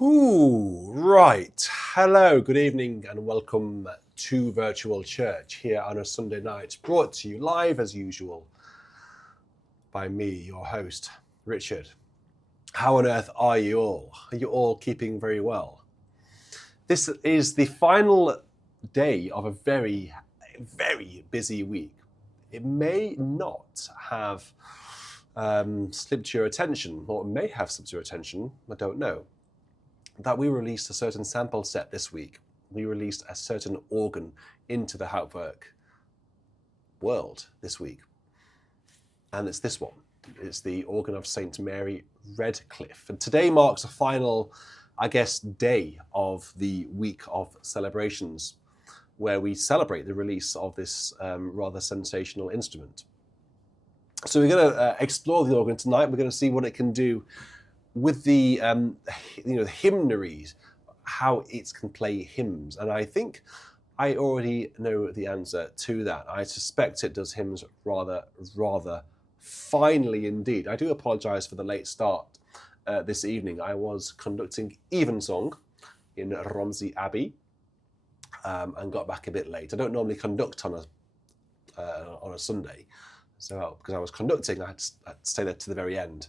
Right. Hello, good evening, and welcome to Virtual Church here on a Sunday night, brought to you live as usual by me, your host, Richard. How on earth are you all? Are you all keeping very well? This is the final day of a very, very busy week. It may not have slipped your attention, or it may have slipped your attention, I don't know, that we released a certain sample set this week. We released a certain organ into the Hauptwerk world this week. And it's this one. It's the organ of St Mary Redcliffe. And today marks a final, day of the week of celebrations where we celebrate the release of this rather sensational instrument. So we're going to explore the organ tonight. We're going to see what it can do with the hymnaries, how it can play hymns. And I think I already know the answer to that. I suspect it does hymns rather finely indeed. I do apologise for the late start this evening. I was conducting evensong in Romsey Abbey and got back a bit late. I don't normally conduct on a Sunday, so because I was conducting, I had to stay there to the very end.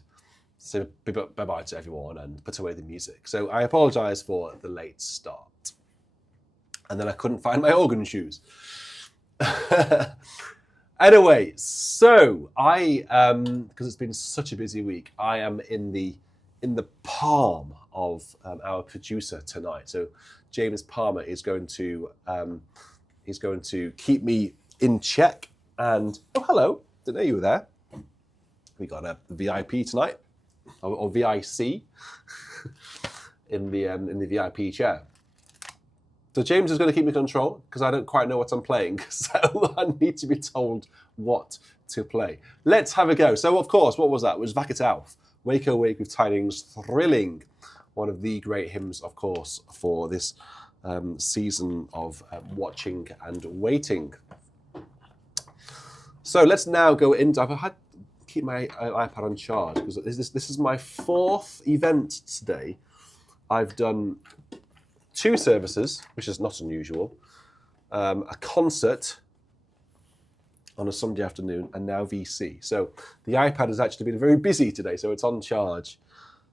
So bye-bye to everyone and put away the music. So I apologise for the late start. And then I couldn't find my organ shoes. Anyway, so I, because it's been such a busy week, I am in the palm of our producer tonight. So James Palmer is going to keep me in check. And oh, hello, didn't know you were there. We got a VIP tonight. Or VIC in the VIP chair. So James is going to keep me in control because I don't quite know what I'm playing, so I need to be told what to play. Let's have a go. So of course, what was that? It was Wacht auf, Wake Awake with Tidings, thrilling, one of the great hymns, of course, for this season of watching and waiting. So let's now go into. Keep my iPad on charge because this is my fourth event today. I've done 2 services, which is not unusual, a concert on a Sunday afternoon, and now VC. So the iPad has actually been very busy today, so it's on charge.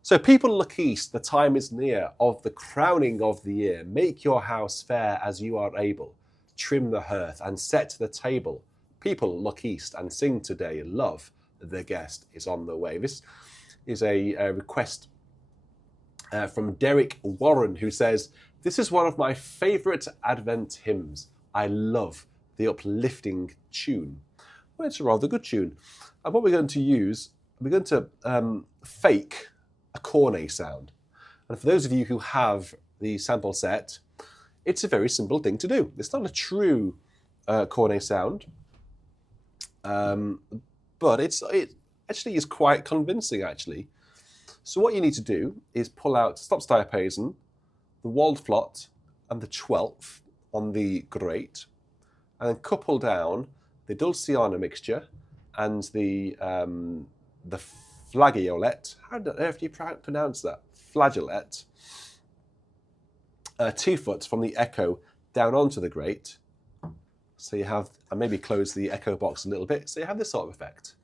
So people look east, the time is near of the crowning of the year. Make your house fair as you are able. Trim the hearth and set the table. People look east and sing today, love. The guest is on the way. This is a request from Derek Warren, who says, this is one of my favourite Advent hymns. I love the uplifting tune. Well, it's a rather good tune. And what we're going to use, we're going to fake a cornet sound. And for those of you who have the sample set, it's a very simple thing to do. It's not a true cornet sound. But it actually is quite convincing, actually. So what you need to do is pull out stopstijphasen, the waldflot, and the 12th on the grate, and then couple down the dulciana mixture and the flageolet. How do you pronounce that? Flageolet. 2 foot from the echo down onto the grate. So you have, and maybe close the echo box a little bit, so you have this sort of effect.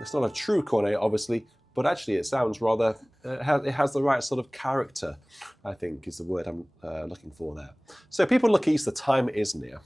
It's not a true cornet, obviously, but actually it sounds rather, it has the right sort of character, I think, is the word I'm looking for there. So people look east, the time is near.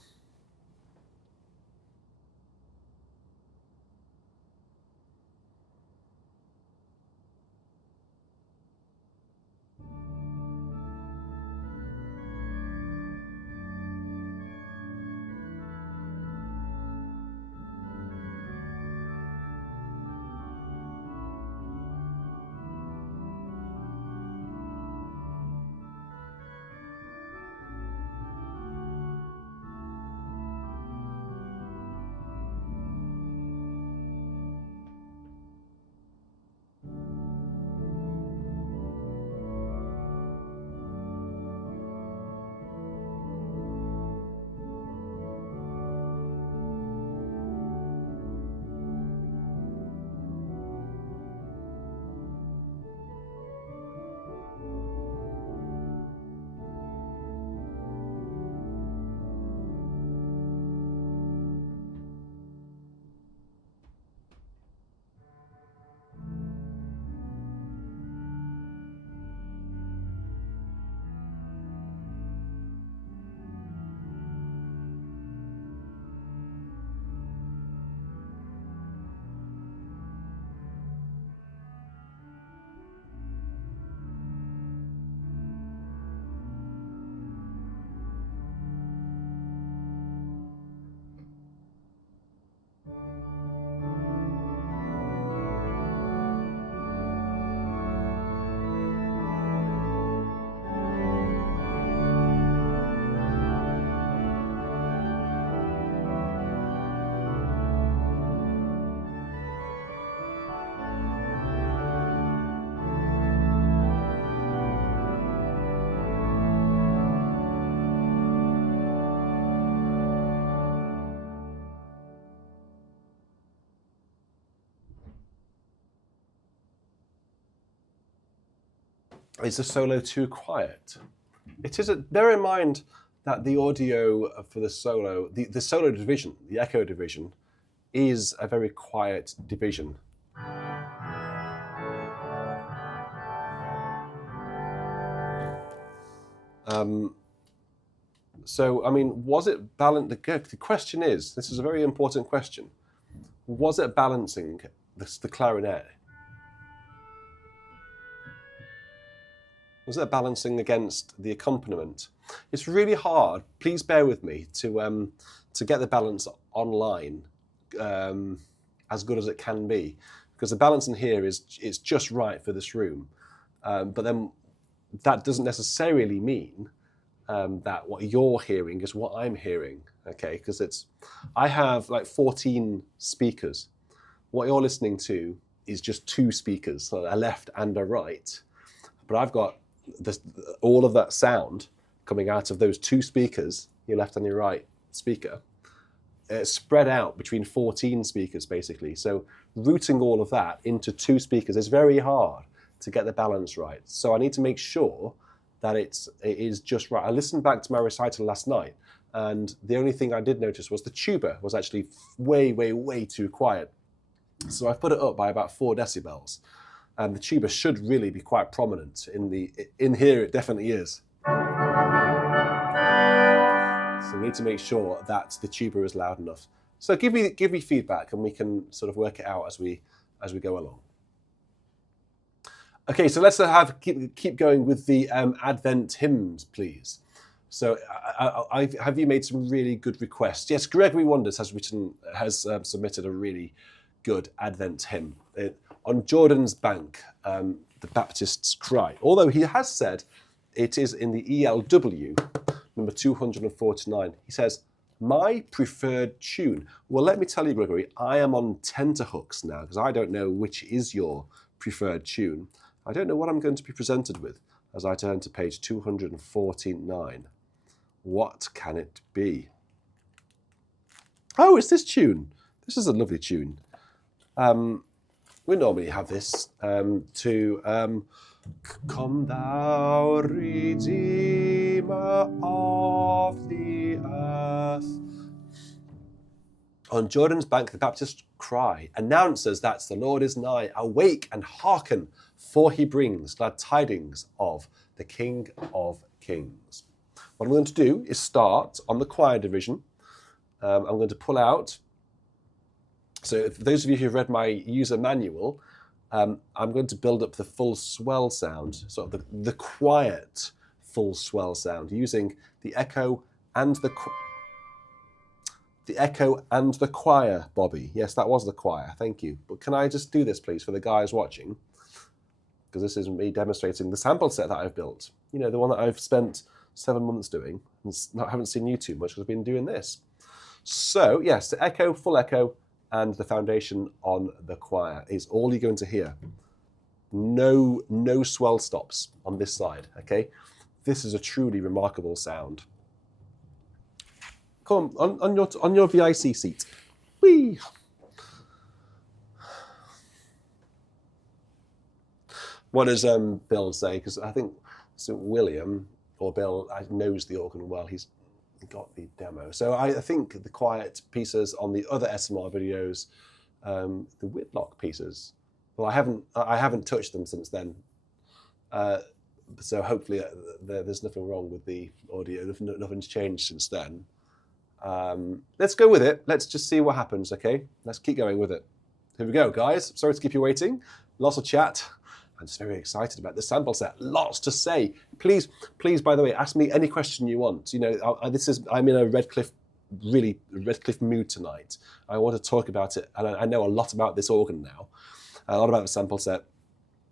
Is the solo too quiet? It is. Bear in mind that the audio for the solo, the solo division, the echo division, is a very quiet division. So, I mean, was it balanced? The question is, this is a very important question. Was it balancing the clarinet? Was it balancing against the accompaniment? It's really hard. Please bear with me to get the balance online as good as it can be, because the balance in here is just right for this room. But then that doesn't necessarily mean that what you're hearing is what I'm hearing, okay? Because I have like 14 speakers. What you're listening to is just 2 speakers, so a left and a right. But I've got all of that sound coming out of those 2 speakers, your left and your right speaker, spread out between 14 speakers, basically. So routing all of that into 2 speakers is very hard to get the balance right. So I need to make sure that it is just right. I listened back to my recital last night, and the only thing I did notice was the tuba was actually way, way, way too quiet. So I've put it up by about 4 decibels. And the tuba should really be quite prominent in here. It definitely is. So we need to make sure that the tuba is loud enough. So give me feedback, and we can sort of work it out as we go along. Okay, so let's keep going with the Advent hymns, please. So have you made some really good requests? Yes, Gregory Wonders has submitted a really good Advent hymn. On Jordan's Bank, the Baptist's Cry. Although he has said it is in the ELW, number 249. He says, my preferred tune. Well, let me tell you, Gregory, I am on tenterhooks now, because I don't know which is your preferred tune. I don't know what I'm going to be presented with as I turn to page 249. What can it be? Oh, it's this tune. This is a lovely tune. We normally have this to Come thou Redeemer of the earth. On Jordan's bank, the Baptist cry announces that the Lord is nigh. Awake and hearken, for he brings glad tidings of the King of Kings. What I'm going to do is start on the choir division. I'm going to pull out. So for those of you who've read my user manual, I'm going to build up the full swell sound, sort of the quiet full swell sound, using the echo and the choir, Bobby. Yes, that was the choir. Thank you. But can I just do this, please, for the guys watching? Because this is me demonstrating the sample set that I've built. You know, the one that I've spent 7 months doing, and haven't seen you too much because I've been doing this. So yes, the echo, full echo, and the foundation on the choir is all you're going to hear. No swell stops on this side, okay? This is a truly remarkable sound. Come on your VIC seat. Whee! What does Bill say? Because I think St William, or Bill, knows the organ well. He's got the demo. So I think the quiet pieces on the other SMR videos, the Whitlock pieces, well, I haven't touched them since then. So hopefully there's nothing wrong with the audio. Nothing's changed since then. Let's go with it. Let's just see what happens, okay? Let's keep going with it. Here we go, guys. Sorry to keep you waiting. Lots of chat. I'm just very excited about the sample set. Lots to say. Please, by the way, ask me any question you want. You know, I'm in a Redcliffe mood tonight. I want to talk about it, and I know a lot about this organ now, a lot about the sample set.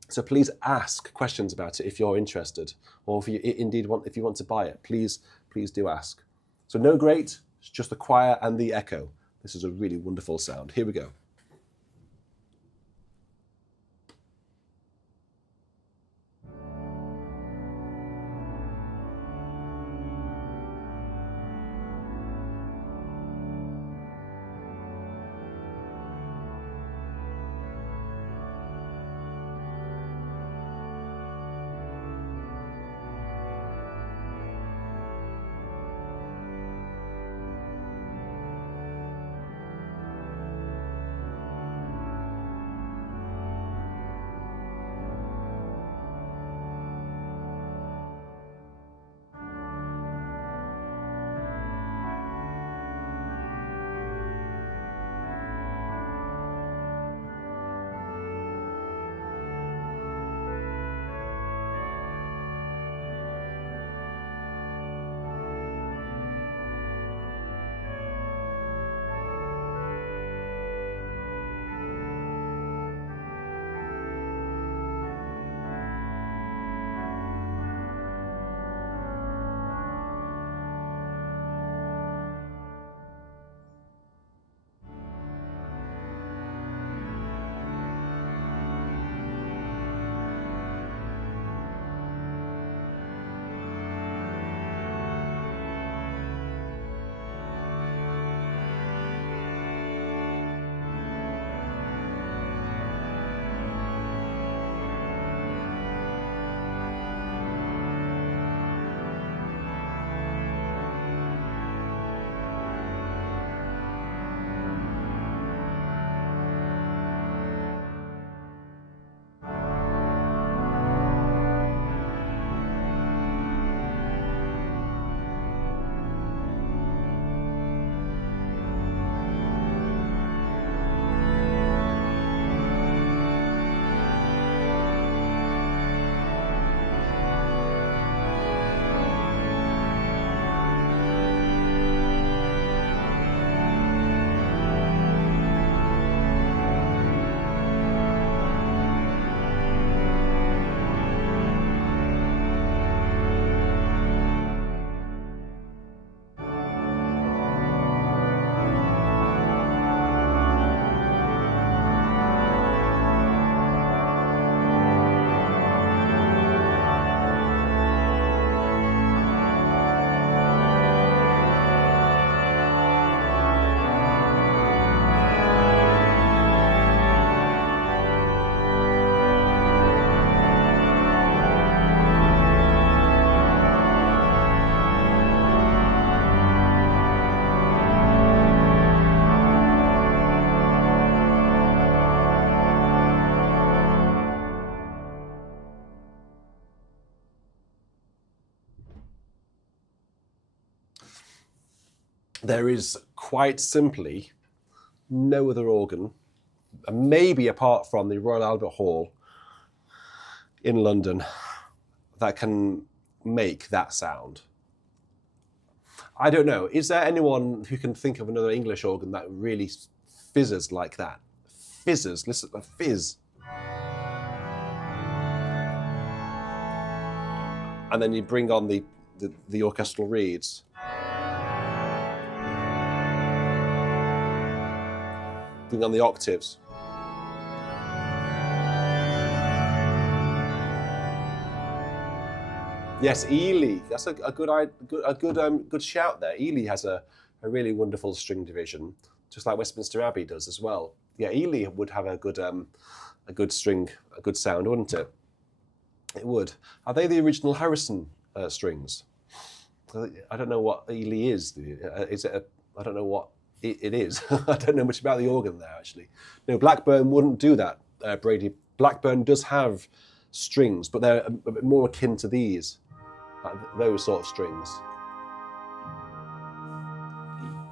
So please ask questions about it if you're interested, or if you want to buy it. Please do ask. So no great, it's just the choir and the echo. This is a really wonderful sound. Here we go. there is quite simply no other organ, maybe apart from the Royal Albert Hall in London, that can make that sound. I don't know. Is there anyone who can think of another English organ that really fizzes like that? Fizzes. Listen, a fizz. And then you bring on the orchestral reeds. Bring on the octaves. Yes, Ely. That's a good shout there. Ely has a really wonderful string division, just like Westminster Abbey does as well. Yeah, Ely would have a good string, a good sound, wouldn't it? It would. Are they the original Harrison strings? I don't know what Ely is. Is it? I don't know what it is. I don't know much about the organ there actually. No, Blackburn wouldn't do that. Brady. Blackburn does have strings, but they're a bit more akin to these. Those sort of strings,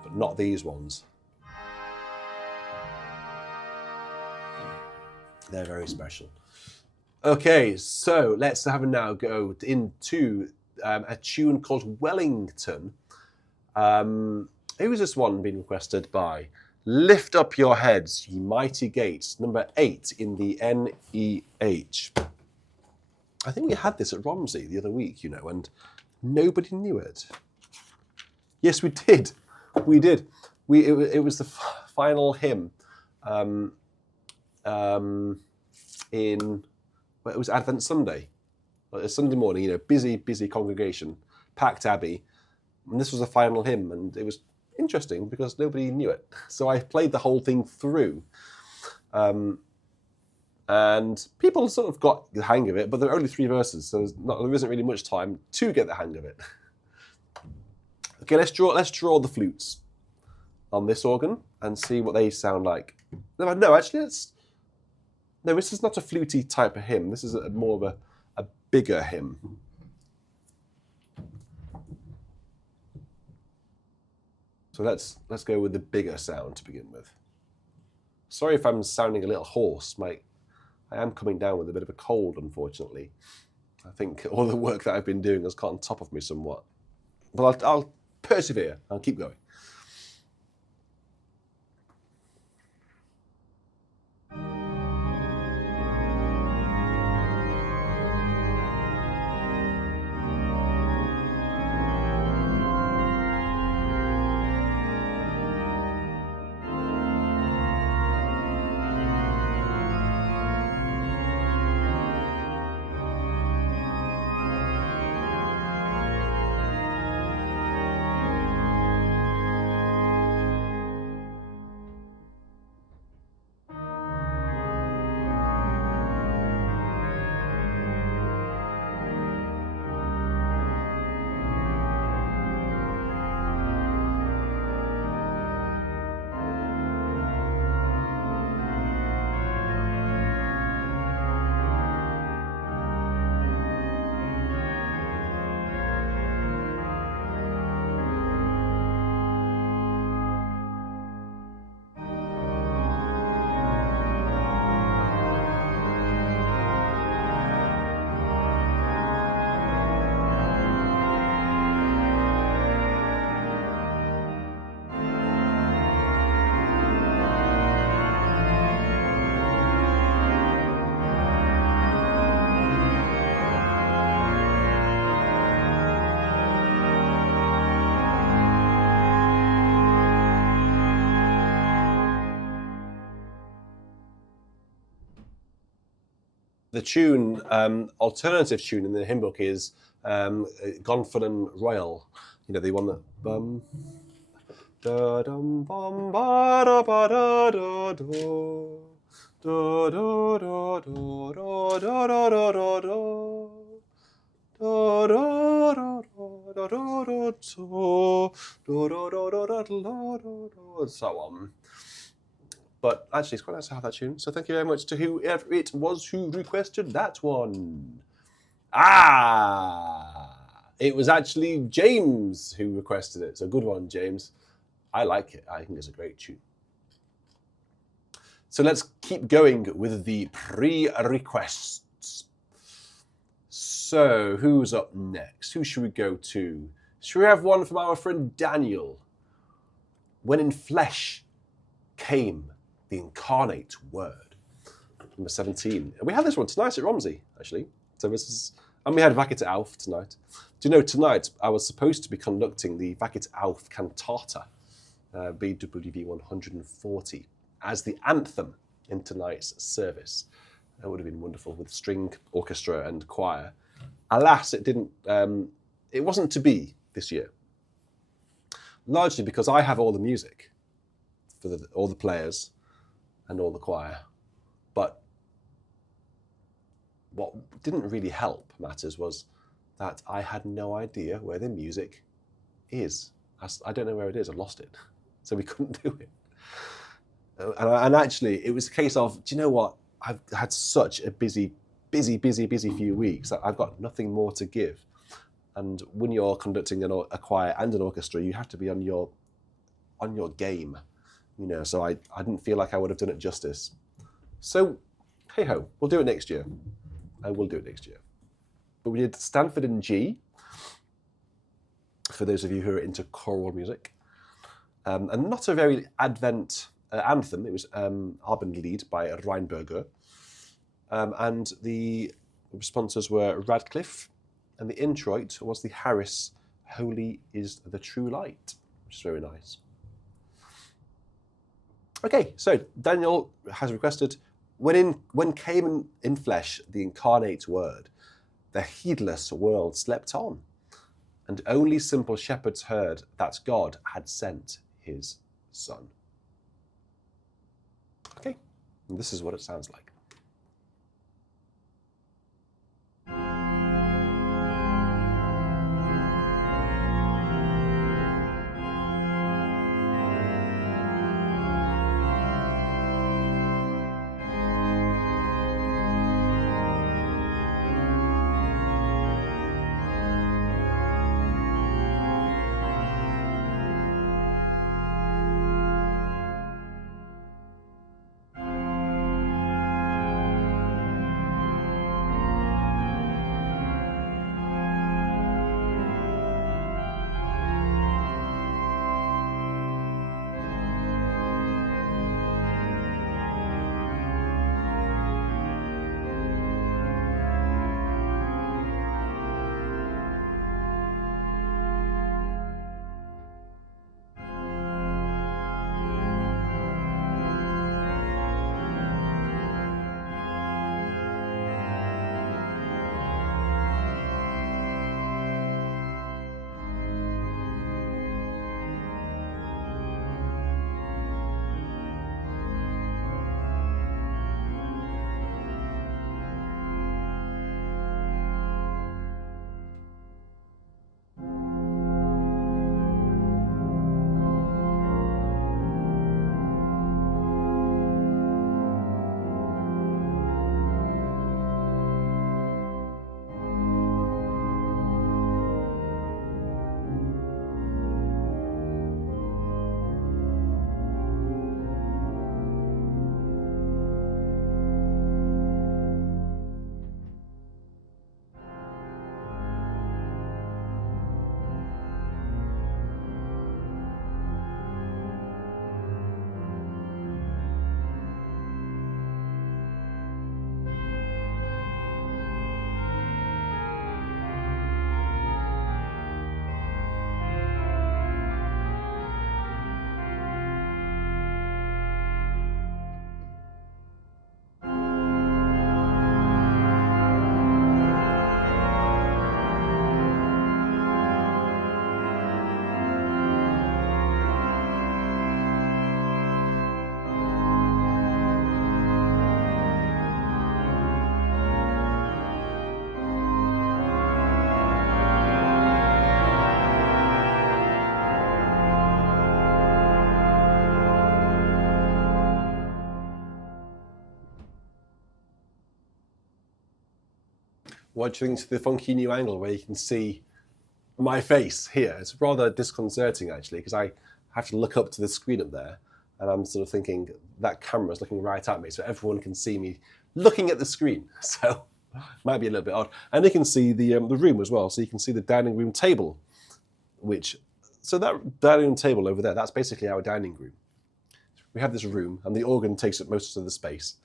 but not these ones. They're very special. Okay, so let's have now go into a tune called Wellington. Who is this one being requested by? Lift Up Your Heads, Ye Mighty Gates, number 8 in the NEH. I think we had this at Romsey the other week, you know, and nobody knew it. Yes, we did. We did. It was the final hymn it was Advent Sunday. Like a Sunday morning, you know, busy congregation, packed abbey. And this was the final hymn, and it was interesting because nobody knew it. So I played the whole thing through. And people sort of got the hang of it, but there are only 3 verses, so there isn't really much time to get the hang of it. Okay, let's draw the flutes on this organ and see what they sound like. No, actually, this is not a fluty type of hymn. This is more of a bigger hymn. So let's go with the bigger sound to begin with. Sorry if I'm sounding a little hoarse. I am coming down with a bit of a cold, unfortunately. I think all the work that I've been doing has got on top of me somewhat. But I'll persevere. I'll keep going. The tune, alternative tune in the hymn book is Gonfalon Royal. You know, the one that bum da dum bum ba da ba da da do da da da da da da da da da da, so on. But actually, it's quite nice to have that tune. So thank you very much to whoever it was who requested that one. It was actually James who requested it. So good one, James. I like it. I think it's a great tune. So let's keep going with the pre-requests. So who's up next? Who should we go to? Should we have one from our friend Daniel? When in flesh came the incarnate word. Number 17. And we had this one tonight at Romsey, actually. So this is, and we had Vacit Auf tonight. Do you know, tonight I was supposed to be conducting the Vacit Auf cantata, BWV 140, as the anthem in tonight's service. That would have been wonderful with string orchestra and choir. Alas, it didn't. It wasn't to be this year. Largely because I have all the music for all the players and all the choir. But what didn't really help matters was that I had no idea where the music is. I don't know where it is. I lost it. So we couldn't do it. And actually, it was a case of, do you know what? I've had such a busy few weeks that I've got nothing more to give. And when you're conducting a choir and an orchestra, you have to be on your game, you know. So I didn't feel like I would have done it justice. So, hey ho, we'll do it next year. I will do it next year. But we did Stanford in G, for those of you who are into choral music, and not a very Advent anthem. It was Abendlied by Reinberger, and the responses were Radcliffe, and the introit was the Harris Holy is the True Light, which is very nice. Okay, so Daniel has requested, when came in flesh the incarnate word, the heedless world slept on, and only simple shepherds heard that God had sent his Son. Okay, and this is what it sounds like. What do you think to the funky new angle where you can see my face here? It's rather disconcerting, actually, because have to look up to the screen up there, and I'm sort of thinking that camera's looking right at me, so everyone can see me looking at the screen. So it might be a little bit odd. And you can see the room as well. So you can see the dining room table, so that dining room table over there, that's basically our dining room. We have this room, and the organ takes up most of the space.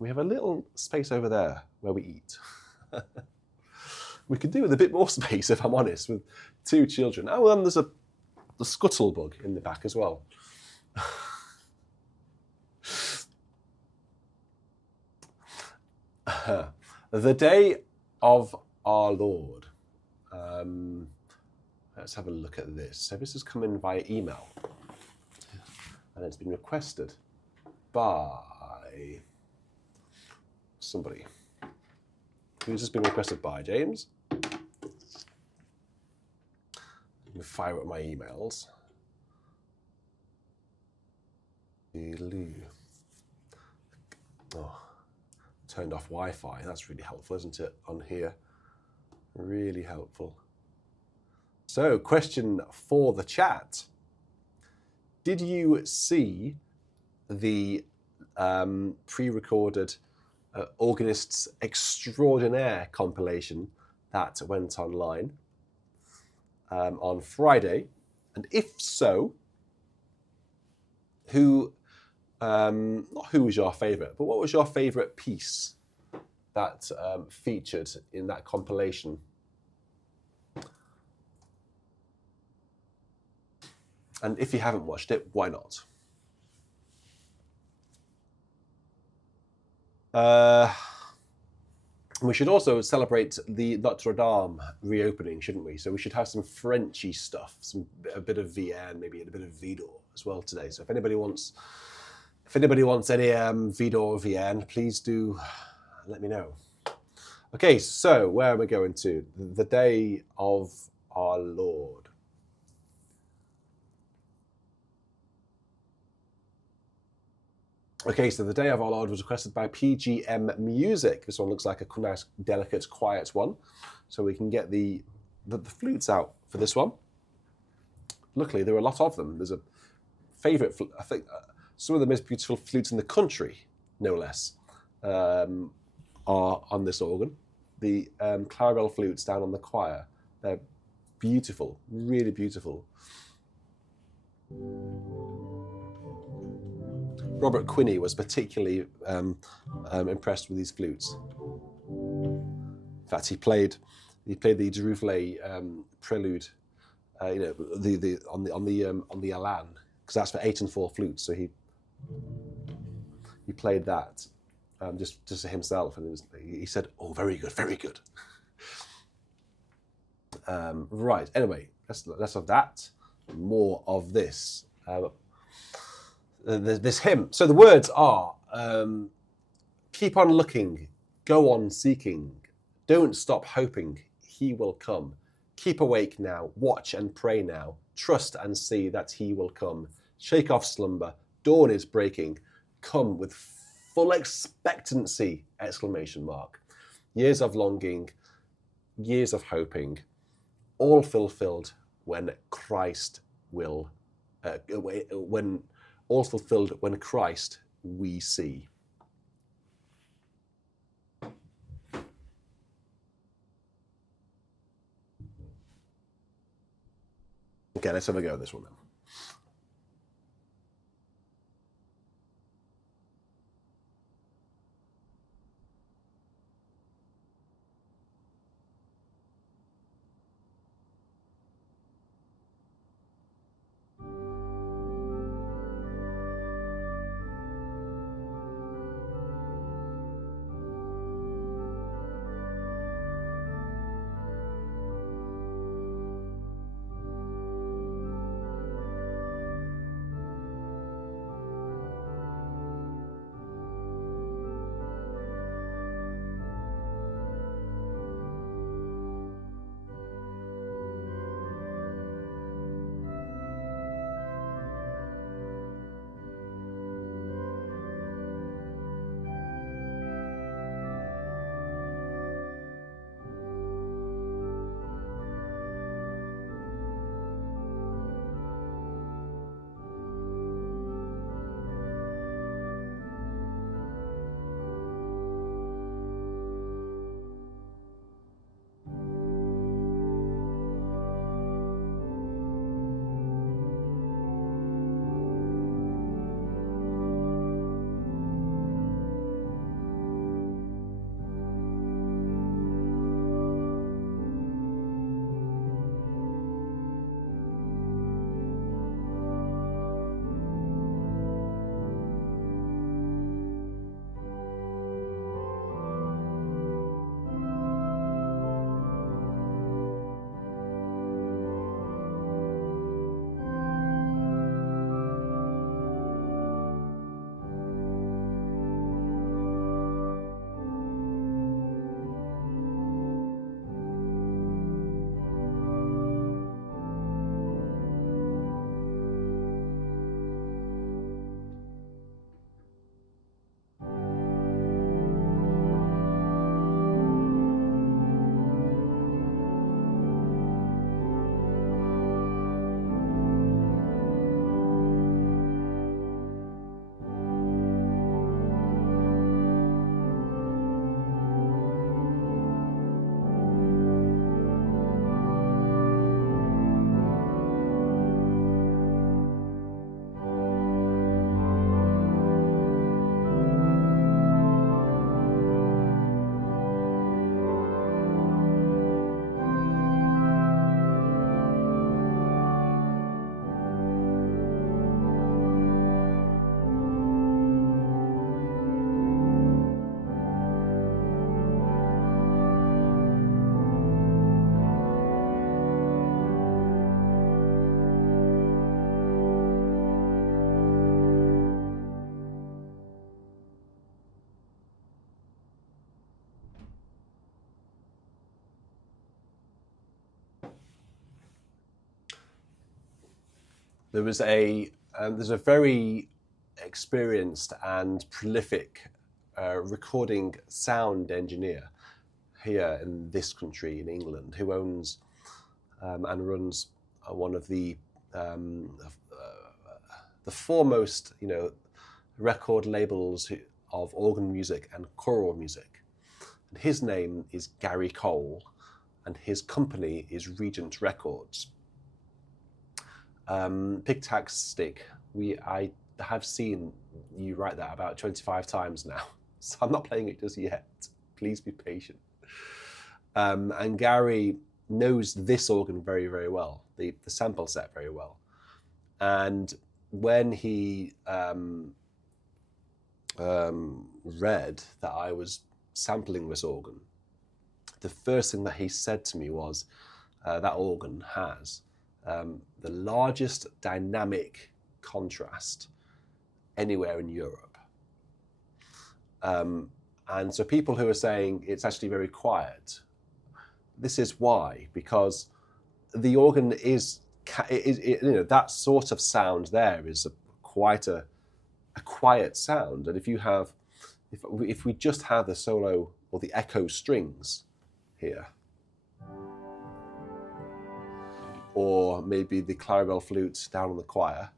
We have a little space over there where we eat. We could do with a bit more space, if I'm honest, with 2 children. Oh, and there's the scuttlebug in the back as well. The day of our Lord. Let's have a look at this. So this has come in via email, and it's been requested by somebody. Who's this been requested by, James? Let me fire up my emails. Oh, turned off Wi-Fi. That's really helpful, isn't it, on here? Really helpful. So, question for the chat. Did you see the pre-recorded Organists Extraordinaire compilation that went online on Friday? And if so, not who was your favourite, but what was your favourite piece that featured in that compilation? And if you haven't watched it, why not? We should also celebrate the Notre Dame reopening, shouldn't we? So we should have some Frenchy stuff, a bit of Vienne, maybe a bit of Vidor as well today. So if anybody wants any Vidor or Vienne, please do let me know. Okay, so where are we going to? The day of our Lord. Okay, so the Day of Our Lord was requested by PGM Music. This one looks like a nice, delicate, quiet one. So we can get the flutes out for this one. Luckily, there are a lot of them. There's a favourite, I think, some of the most beautiful flutes in the country, no less, are on this organ. The Clarabelle flutes down on the choir. They're beautiful, really beautiful. Robert Quinney was particularly impressed with these flutes. In fact, he played the Derouflé prelude, on the Alan, because that's for 8 and 4 flutes. So he played that just to himself, and he said, "Oh, very good, very good." Right. Anyway, less of that, more of this. This hymn. So the words are, keep on looking, go on seeking, don't stop hoping, he will come. Keep awake now, watch and pray now, trust and see that he will come. Shake off slumber, dawn is breaking, come with full expectancy, exclamation mark. Years of longing, years of hoping, all fulfilled when Christ will, all fulfilled when Christ we see. Okay, let's have a go at this one then. there's a very experienced and prolific recording sound engineer here in this country, in England, who owns and runs one of the foremost, record labels of organ music and choral music. And his name is Gary Cole, and his company is Regent Records. Pigtastic, I have seen you write that about 25 times now, so I'm not playing it just yet. Please be patient. And Gary knows this organ very, very well, the sample set very well. And when he read that I was sampling this organ, the first thing that he said to me was, that organ has the largest dynamic contrast anywhere in Europe. And so people who are saying it's actually very quiet, this is why, because the organ is that sort of sound there is quite a quiet sound. And if we just have the solo or the echo strings here, or maybe the clarabelle flute down on the choir,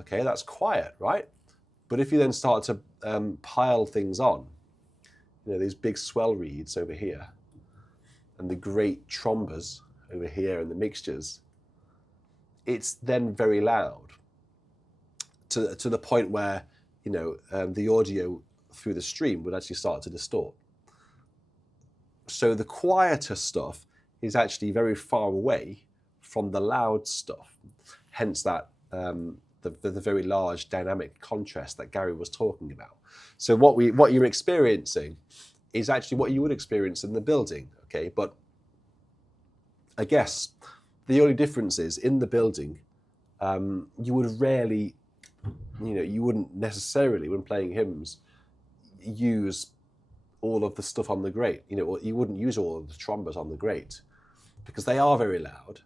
okay, that's quiet, right? But if you then start to pile things on, these big swell reeds over here, and the great trombas over here, and the mixtures, it's then very loud to the point where the audio through the stream would actually start to distort. So the quieter stuff is actually very far away from the loud stuff. Hence that the very large dynamic contrast that Gary was talking about. So what you're experiencing is actually what you would experience in the building, okay? But I guess the only difference is in the building, you would rarely, you wouldn't necessarily, when playing hymns, use all of the stuff on the grate. You wouldn't use all of the trombas on the grate because they are very loud.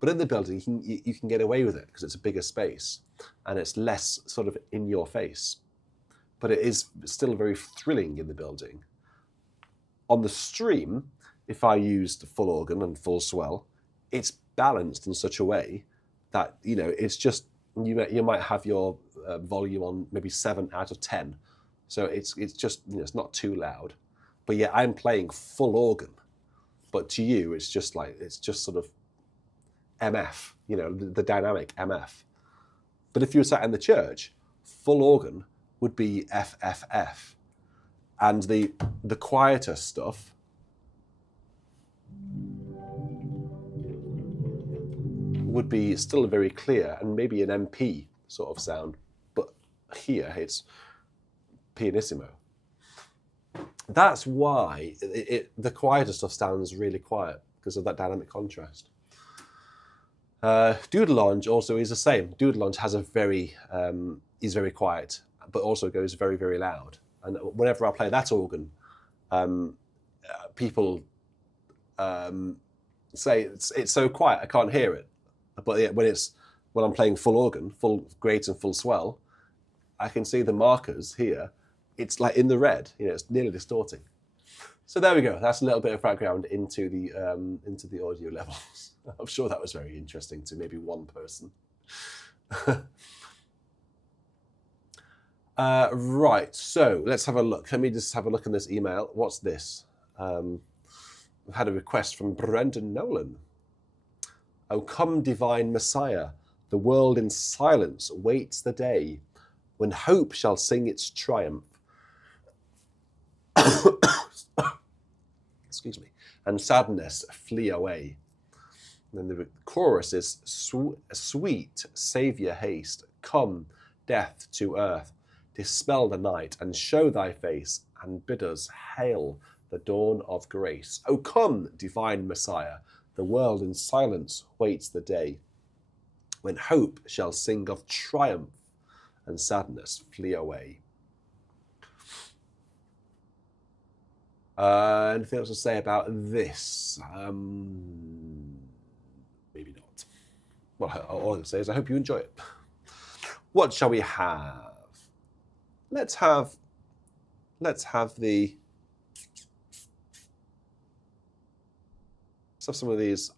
But in the building, you can get away with it because it's a bigger space and it's less sort of in your face. But it is still very thrilling in the building. On the stream, if I used full organ and full swell, it's balanced in such a way that, it's just, you might have your volume on maybe 7 out of 10. So it's just, it's not too loud. But yeah, I'm playing full organ. But to you, it's just sort of MF, the dynamic MF. But if you were sat in the church, full organ would be FFF. And the quieter stuff would be still very clear and maybe an MP sort of sound. But here it's pianissimo. That's why the quieter stuff sounds really quiet, because of that dynamic contrast. Doodle Lounge also is the same. Doodle Lounge has is very quiet, but also goes very, very loud. And whenever I play that organ, people say it's so quiet I can't hear it. But when I'm playing full organ, full grate and full swell, I can see the markers here. It's like in the red. It's nearly distorting. So there we go. That's a little bit of background into the audio levels. I'm sure that was very interesting to maybe one person. Right, so let's have a look. Let me just have a look in this email. What's this? We've had a request from Brendan Nolan. O come, divine Messiah, the world in silence waits the day when hope shall sing its triumph. Excuse me. And sadness flee away. And then the chorus is, sweet Saviour haste, come, death to earth, dispel the night and show thy face, and bid us hail the dawn of grace. O come, divine Messiah, the world in silence waits the day when hope shall sing of triumph and sadness flee away. Anything else to say about this? well, all I can say is I hope you enjoy it. What shall we have? Let's have the let's have some of these.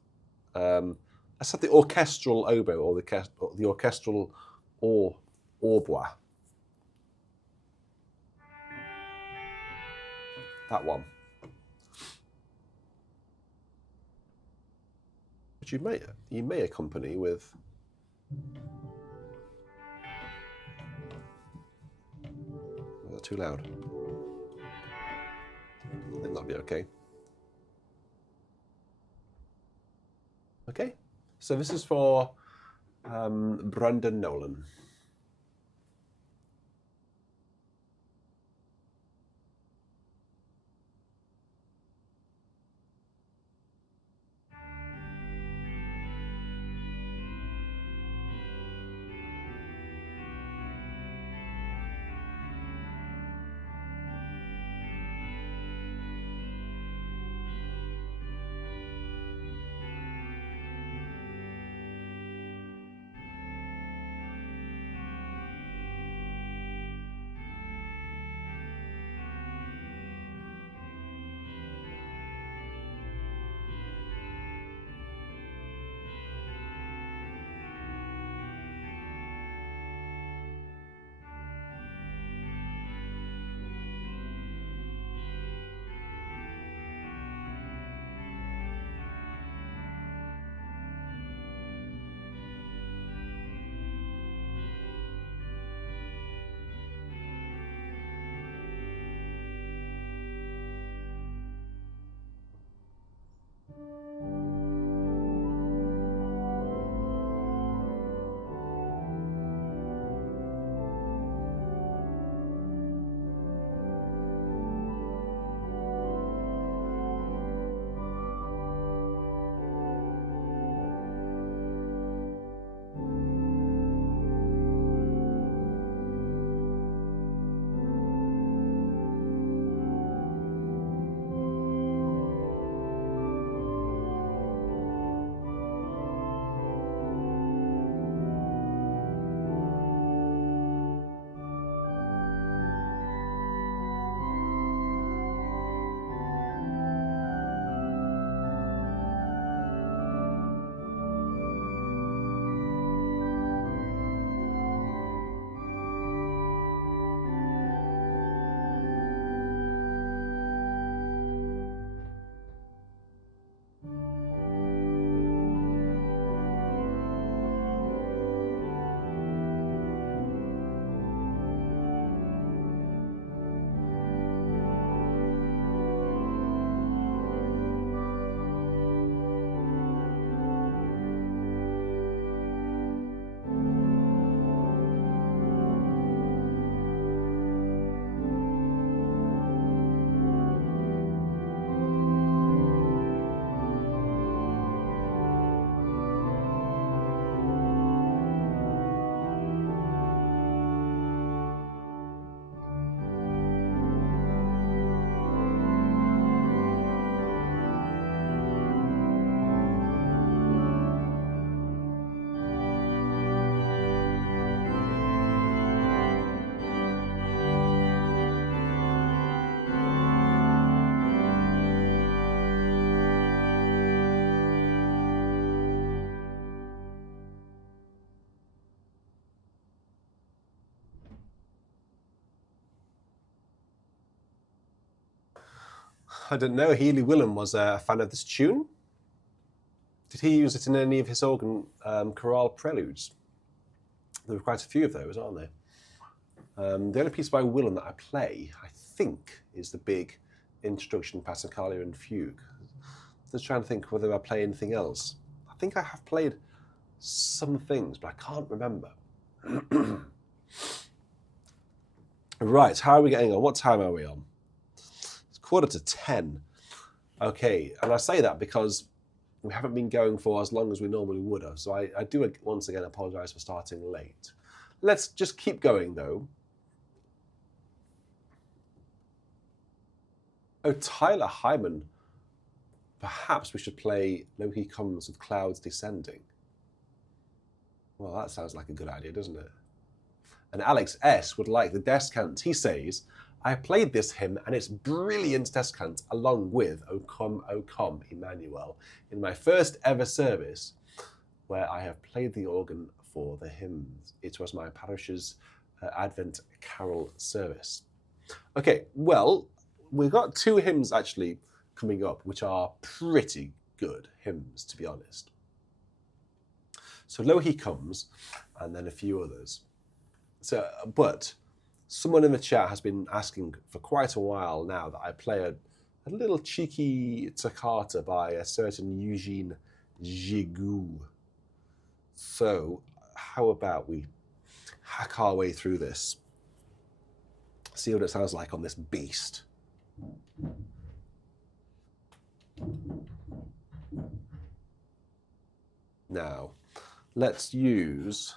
Let's have the orchestral oboe or the orchestral hautbois. That one. Which you may accompany with. Is that too loud? I think that'll be okay. Okay, so this is for Brendan Nolan. I didn't know Healy Willem was a fan of this tune. Did he use it in any of his organ chorale preludes? There were quite a few of those, aren't there? The only piece by Willem that I play, I think, is the big introduction, Passacaglia and Fugue. Just trying to think whether I play anything else. I think I have played some things, but I can't remember. Right, how are we getting on? What time are we on? It's 9:45. Okay, and I say that because we haven't been going for as long as we normally would have. So I do once again apologise for starting late. Let's just keep going though. Oh, Tyler Hyman. Perhaps we should play Loki Comes with Clouds Descending. Well, that sounds like a good idea, doesn't it? And Alex S. would like the descant. He says, I played this hymn and its brilliant descant along with O Come, Emmanuel in my first ever service where I have played the organ for the hymns. It was my parish's Advent Carol service. Okay, well, we've got 2 hymns actually coming up, which are pretty good hymns, to be honest. So Lo He Comes, and then a few others. So, but someone in the chat has been asking for quite a while now that I play a little cheeky toccata by a certain Eugene Gigoux. So how about we hack our way through this? See what it sounds like on this beast. Now, let's use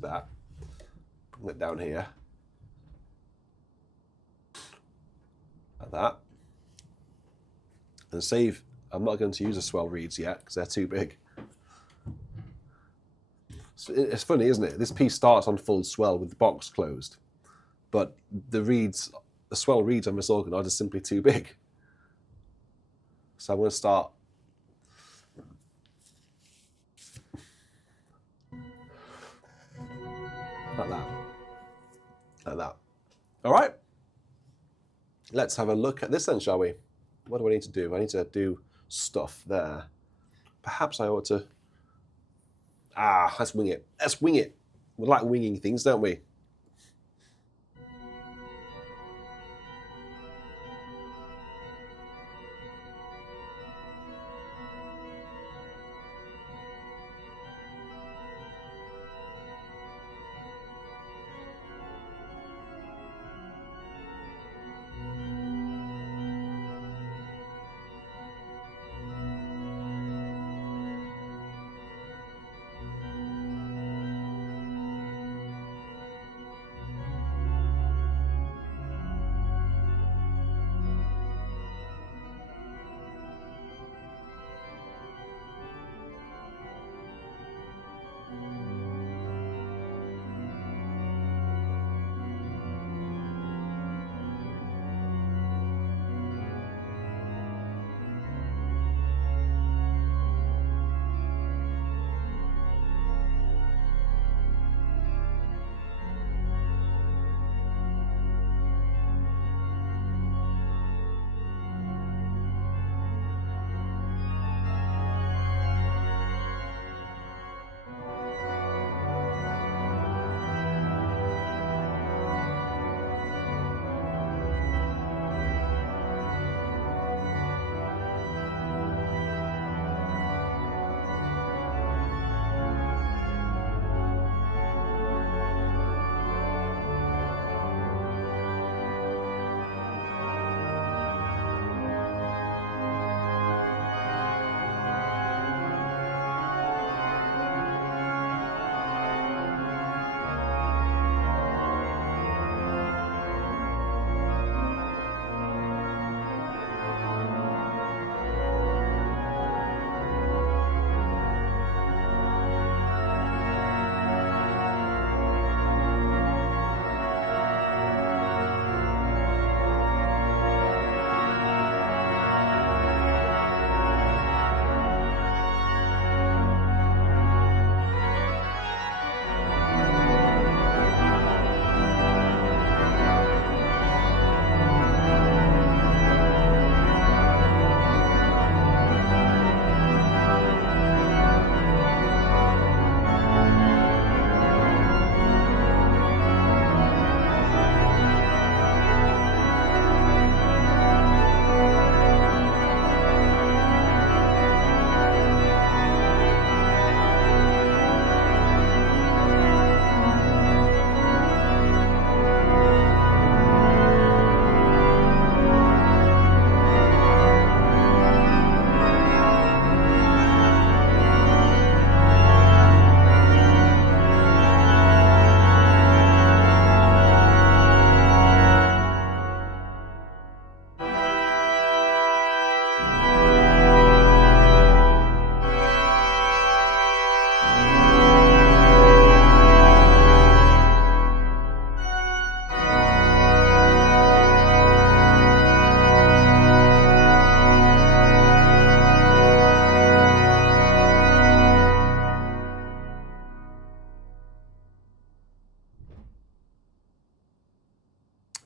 that. Bring it down here. Like that. And save. I'm not going to use the swell reeds yet because they're too big. So it's funny, isn't it? This piece starts on full swell with the box closed, but the swell reeds on this organ are just simply too big. So I'm going to start like that. Like that. All right. Let's have a look at this then, shall we? What do I need to do? I need to do stuff there. Perhaps I ought to... let's wing it. Let's wing it. We like winging things, don't we?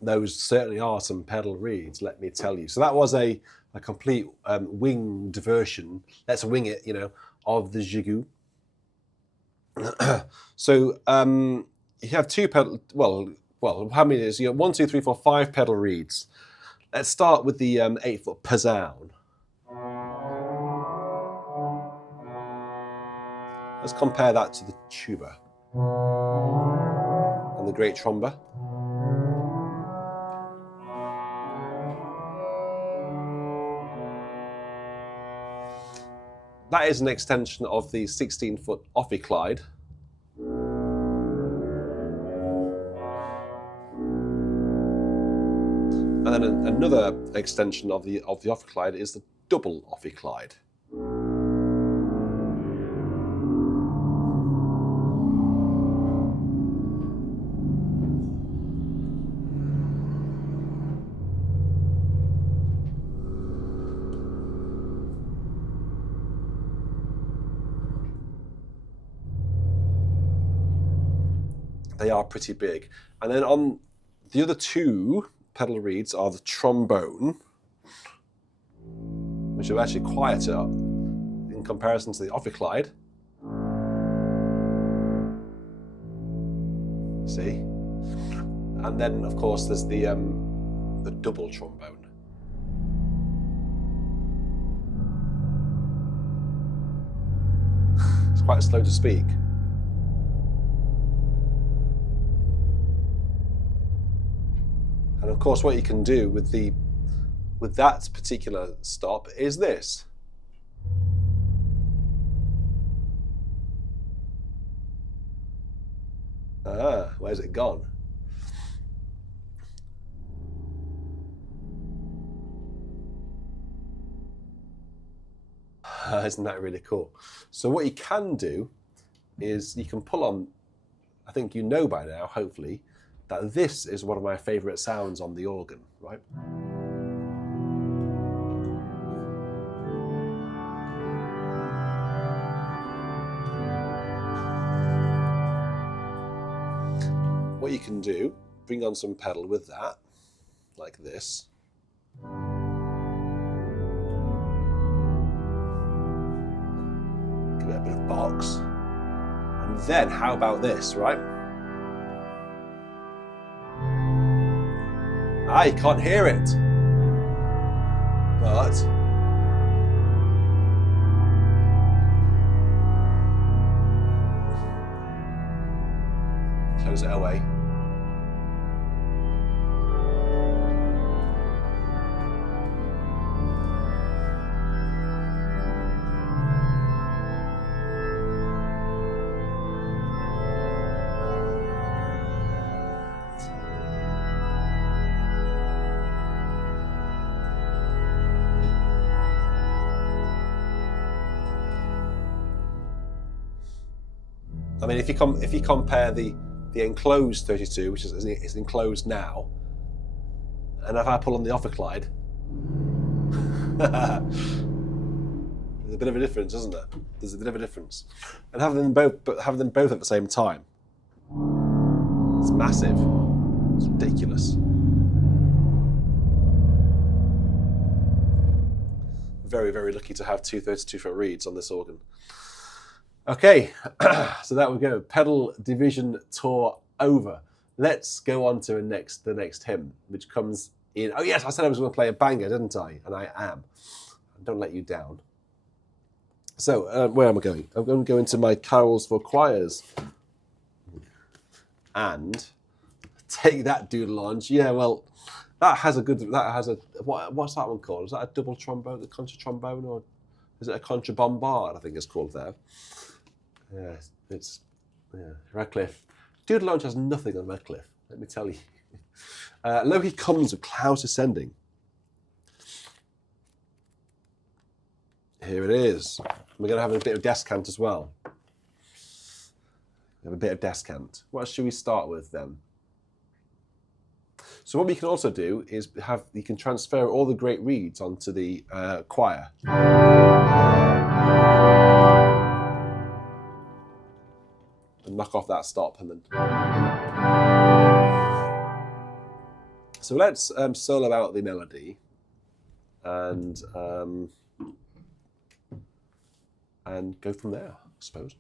those certainly are some pedal reeds, let me tell you. So that was a complete winged version, let's wing it, you know, of the Jigu. So you have two pedal, well, how many is, you know, 1, 2, 3, 4, 5 pedal reeds. Let's start with the 8-foot Pazown. Let's compare that to the tuba and the great tromba. That is an extension of the 16-foot ophicleide. And then another extension of the ophicleide is the double ophicleide. They are pretty big. And then on the other two pedal reeds are the trombone, which are actually quieter in comparison to the ophicleide. See? And then, of course, there's the double trombone. It's quite slow to speak. And of course, what you can do with that particular stop is this. Ah, where's it gone? Isn't that really cool? So what you can do is you can pull on, I think you know by now, hopefully, that this is one of my favourite sounds on the organ, right? What you can do, bring on some pedal with that, like this. Give it a bit of box. And then, how about this, right? Ah, you can't hear it. But close it away. I mean, if you compare the enclosed 32, which is enclosed now, and if I pull on the ophicleide, there's a bit of a difference, isn't there? There's a bit of a difference, and having them both at the same time, it's massive. It's ridiculous. Very, very lucky to have two 32-foot reeds on this organ. Okay, so that we go. Pedal division tour over. Let's go on to the next hymn, which comes in. Oh yes, I said I was going to play a banger, didn't I? And I am. Don't let you down. So where am I going? I'm going to go into my carols for choirs, and take that doodle launch. Yeah, well, what's that one called? Is that a double trombone, a contra trombone, or is it a contra bombard? I think it's called there. Yeah, it's Redcliffe. Doodle Launch has nothing on Redcliffe, let me tell you. Lo He Comes with Clouds Ascending. Here it is. We're going to have a bit of descant as well. We have a bit of descant. What should we start with then? So what we can also do is you can transfer all the great reeds onto the choir. And knock off that stop and then. So let's solo out the melody and go from there, I suppose.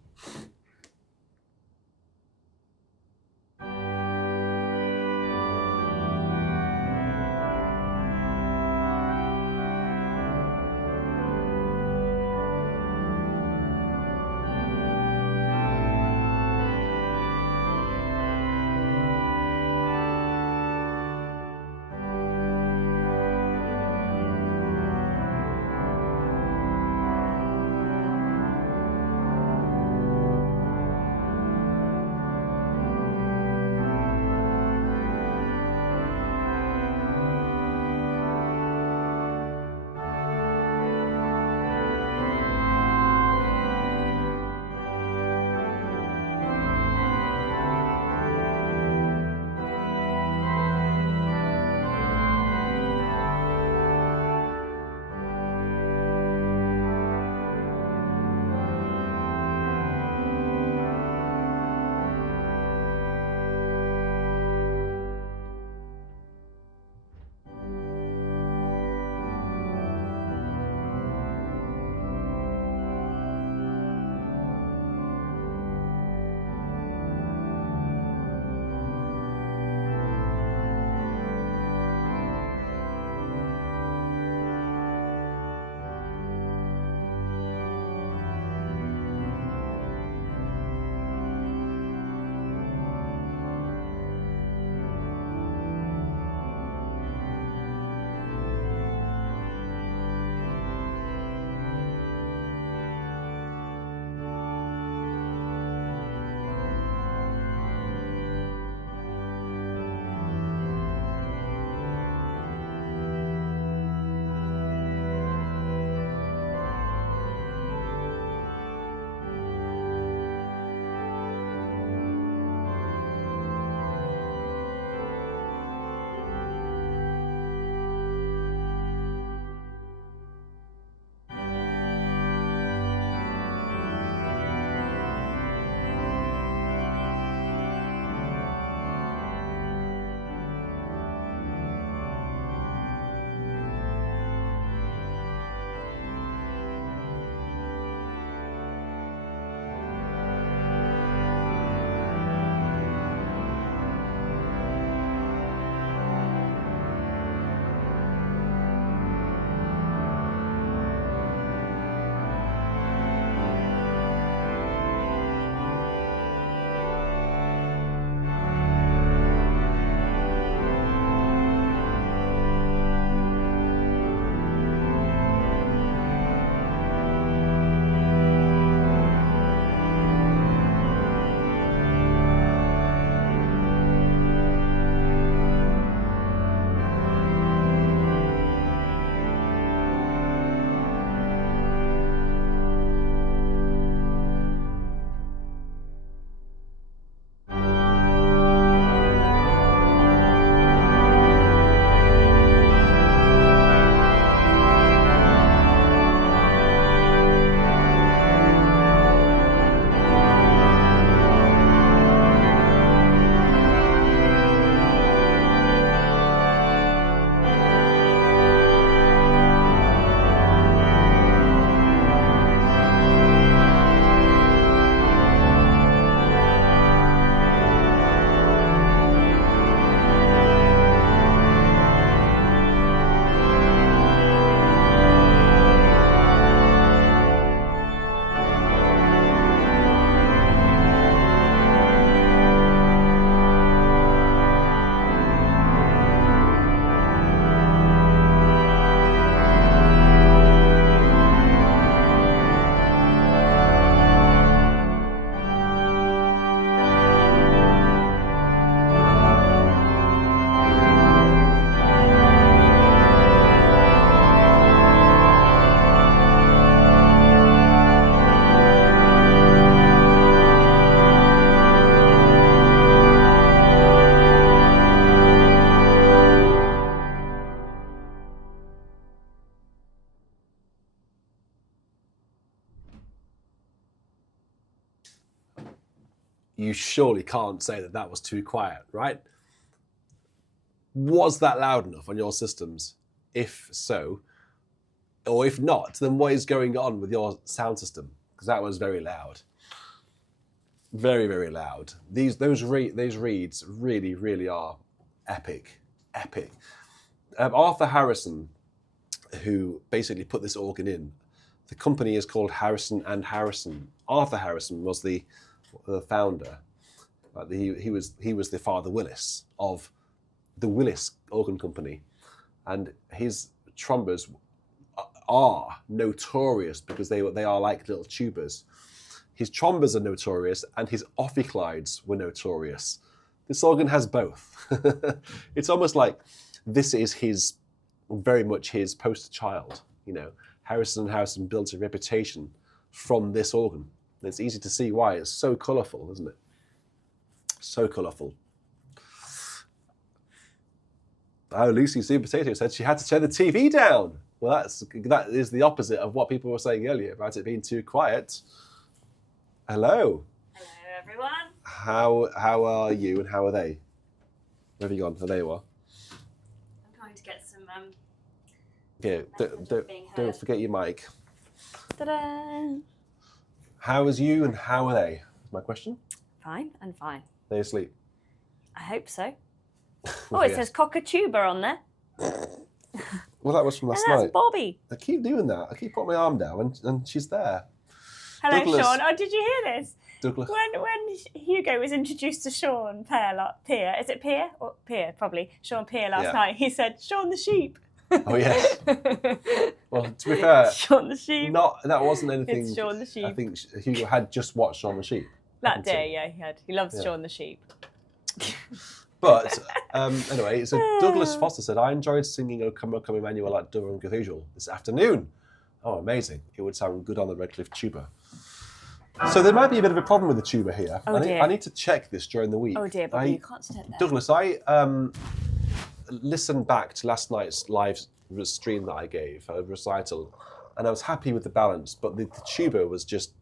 You surely can't say that that was too quiet, right? Was that loud enough on your systems? If so, or if not, then what is going on with your sound system? Because that was very loud. Very, very loud. Those reeds really, really are epic. Arthur Harrison, who basically put this organ in, the company is called Harrison and Harrison. Arthur Harrison was the founder. He was the Father Willis of the Willis Organ Company, and his trombas are notorious because they are like little tubas. His trombas are notorious, and his ophicleides were notorious. This organ has both. It's almost like this is very much his poster child. You know, Harrison and Harrison built a reputation from this organ. And it's easy to see why. It's so colourful, isn't it? So colourful. Oh, Lucy Sweet Potato said she had to turn the TV down. Well, that is the opposite of what people were saying earlier about it being too quiet. Hello. Hello, everyone. How are you and how are they? Where have you gone? Oh, there you are. I'm trying to get some. Yeah, don't forget your mic. Ta-da! How is you and how are they? Is my question. Fine and fine. They asleep? I hope so. Oh, it says cockatuba on there. Well, that was from last and that's night. Bobby. I keep doing that. I keep putting my arm down and she's there. Hello, Douglas. Sean. Oh, did you hear this? Douglas. When Hugo was introduced to Sean Peer, is it Peer? Or Peer, probably. Sean Peer last night, he said, Sean the sheep. Oh, yes. Well, to be fair, Sean the sheep. That wasn't anything. It's Sean the sheep. I think Hugo had just watched Sean the Sheep. That day, yeah, he had. He loves Sean the sheep. But anyway, so Douglas Foster said, I enjoyed singing O Come, O Come Emmanuel at Durham Cathedral this afternoon. Oh, amazing. It would sound good on the Redcliffe tuba. So there might be a bit of a problem with the tuba here. Oh, dear. I need to check this during the week. Oh dear, Bobby, you can't sit there. Douglas, I listened back to last night's live stream that I gave, a recital, and I was happy with the balance, but the tuba was just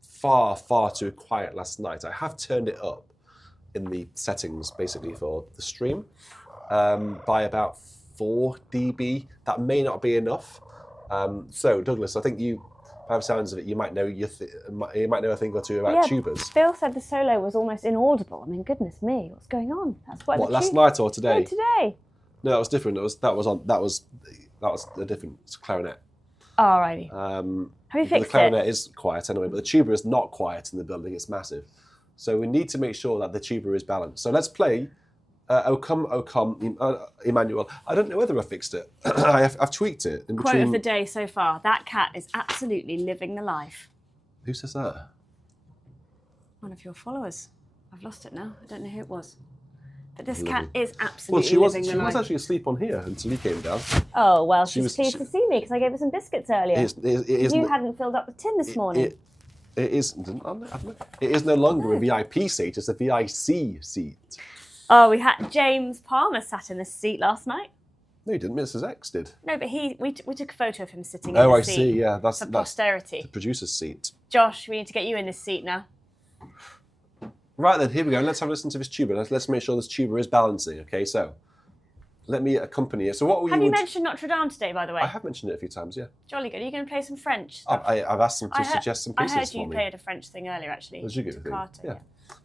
far, far too quiet last night. I have turned it up in the settings, basically, for the stream by about 4 dB. That may not be enough. So, Douglas, I think you, by the sounds of it, you might know you might know a thing or two about tubas. Phil said the solo was almost inaudible. I mean, goodness me, what's going on? That's what last night or today? No, today. No, that was different. That was a different clarinet. Alrighty. Have you fixed it? The clarinet is quiet anyway, but the tuba is not quiet in the building. It's massive. So we need to make sure that the tuba is balanced. So let's play O Come, Emmanuel. I don't know whether I fixed it. I've tweaked it. Quote of the day so far, that cat is absolutely living the life. Who says that? One of your followers. I've lost it now. I don't know who it was. But this cat is absolutely living the life. She was actually asleep on here until you came down. Oh, well, she's pleased to see me because I gave her some biscuits earlier. You hadn't filled up the tin this morning. It is no longer a VIP seat, it's a VIC seat. Oh, we had James Palmer sat in this seat last night. No, he didn't. Mrs. X did. No, but we took a photo of him sitting in the seat. Oh, I see, yeah. That's posterity. The producer's seat. Josh, we need to get you in this seat now. Right then, here we go. Let's have a listen to this tuba. Let's make sure this tuba is balancing, okay? So, let me accompany it. So what Have you mentioned Notre Dame today, by the way? I have mentioned it a few times, yeah. Jolly good. Are you going to play some French? I've asked them to suggest some pieces for me. I heard you played a French thing earlier, actually. Did you get Toccata, yeah.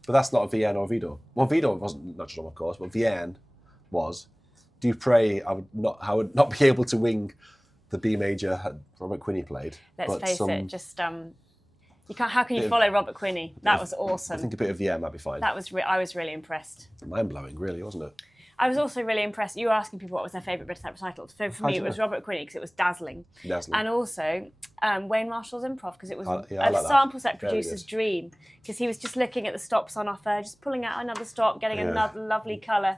But that's not Vienne or Vidor. Well, Vidor wasn't Notre Dame, of course, but Vienne was. Dupre, I would not be able to wing the B major Robert Quinney played. Let's face it, just you can't. How can you follow Robert Quinney? That was awesome. I think a bit of Vienne might be fine. I was really impressed. Mind blowing, really, wasn't it? I was also really impressed. You were asking people what was their favourite British recital. So for me, it was Robert Quinney because it was dazzling. And also Wayne Marshall's improv because it was a sample set producer's dream because he was just looking at the stops on offer, just pulling out another stop, getting another lovely colour.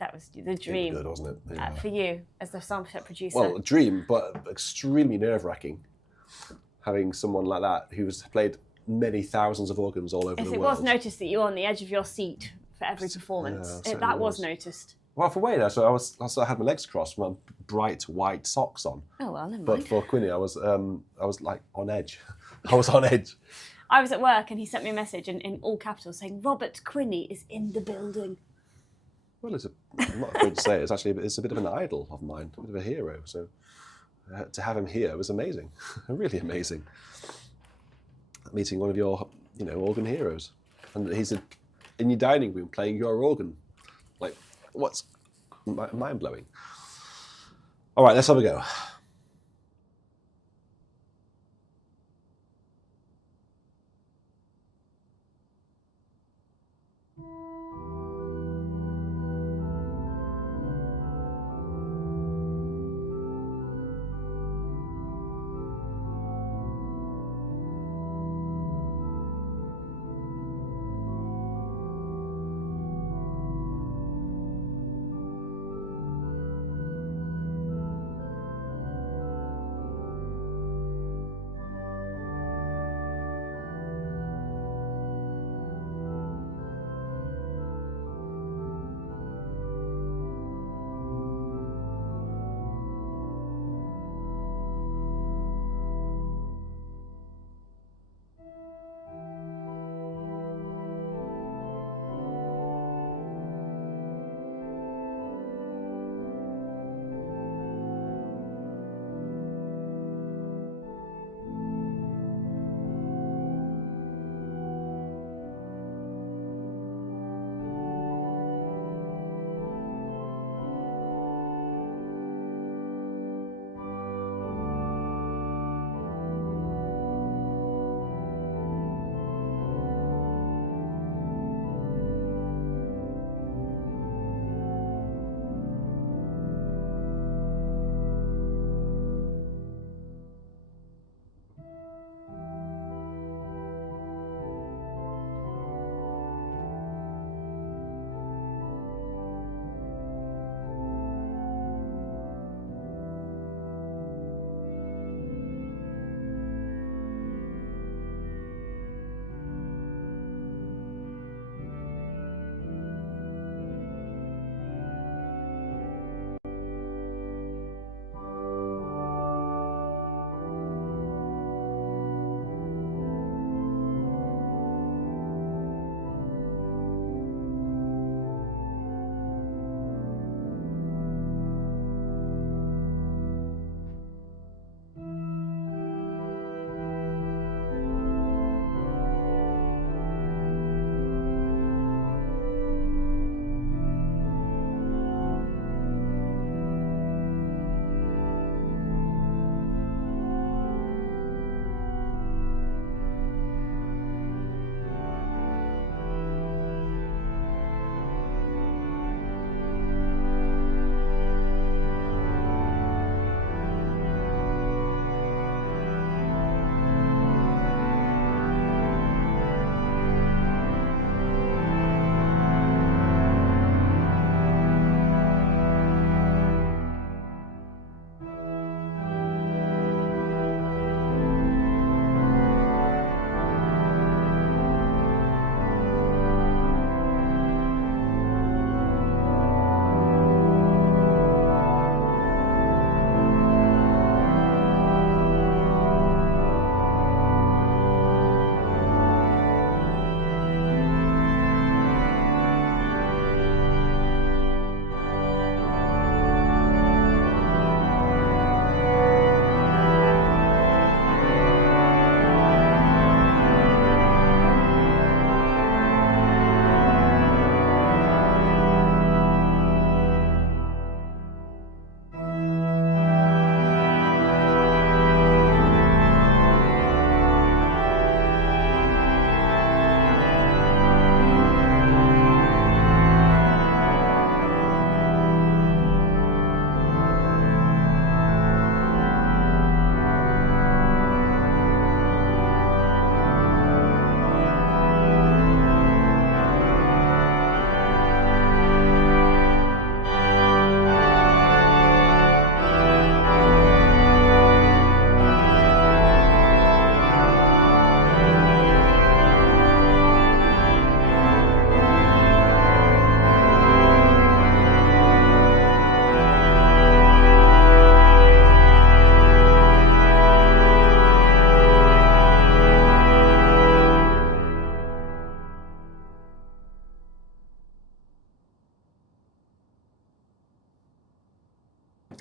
That was the dream. It was good, wasn't it? Yeah. For you as the sample set producer. Well, a dream, but extremely nerve-wracking. Having someone like that who's played many thousands of organs all over the world. It was noticed that you were on the edge of your seat for every performance. That was noticed. Well, for Wayne, I had my legs crossed with my bright white socks on. Oh well, never mind. But for Quinney, I was like on edge. I was on edge. I was at work and he sent me a message in all capitals saying Robert Quinney is in the building. Well, I'm not afraid to say it. It's a bit of an idol of mine, a bit of a hero. So to have him here was amazing, really amazing. Meeting one of your, organ heroes, and he's in your dining room playing your organ. Like, what's mind blowing? All right, let's have a go.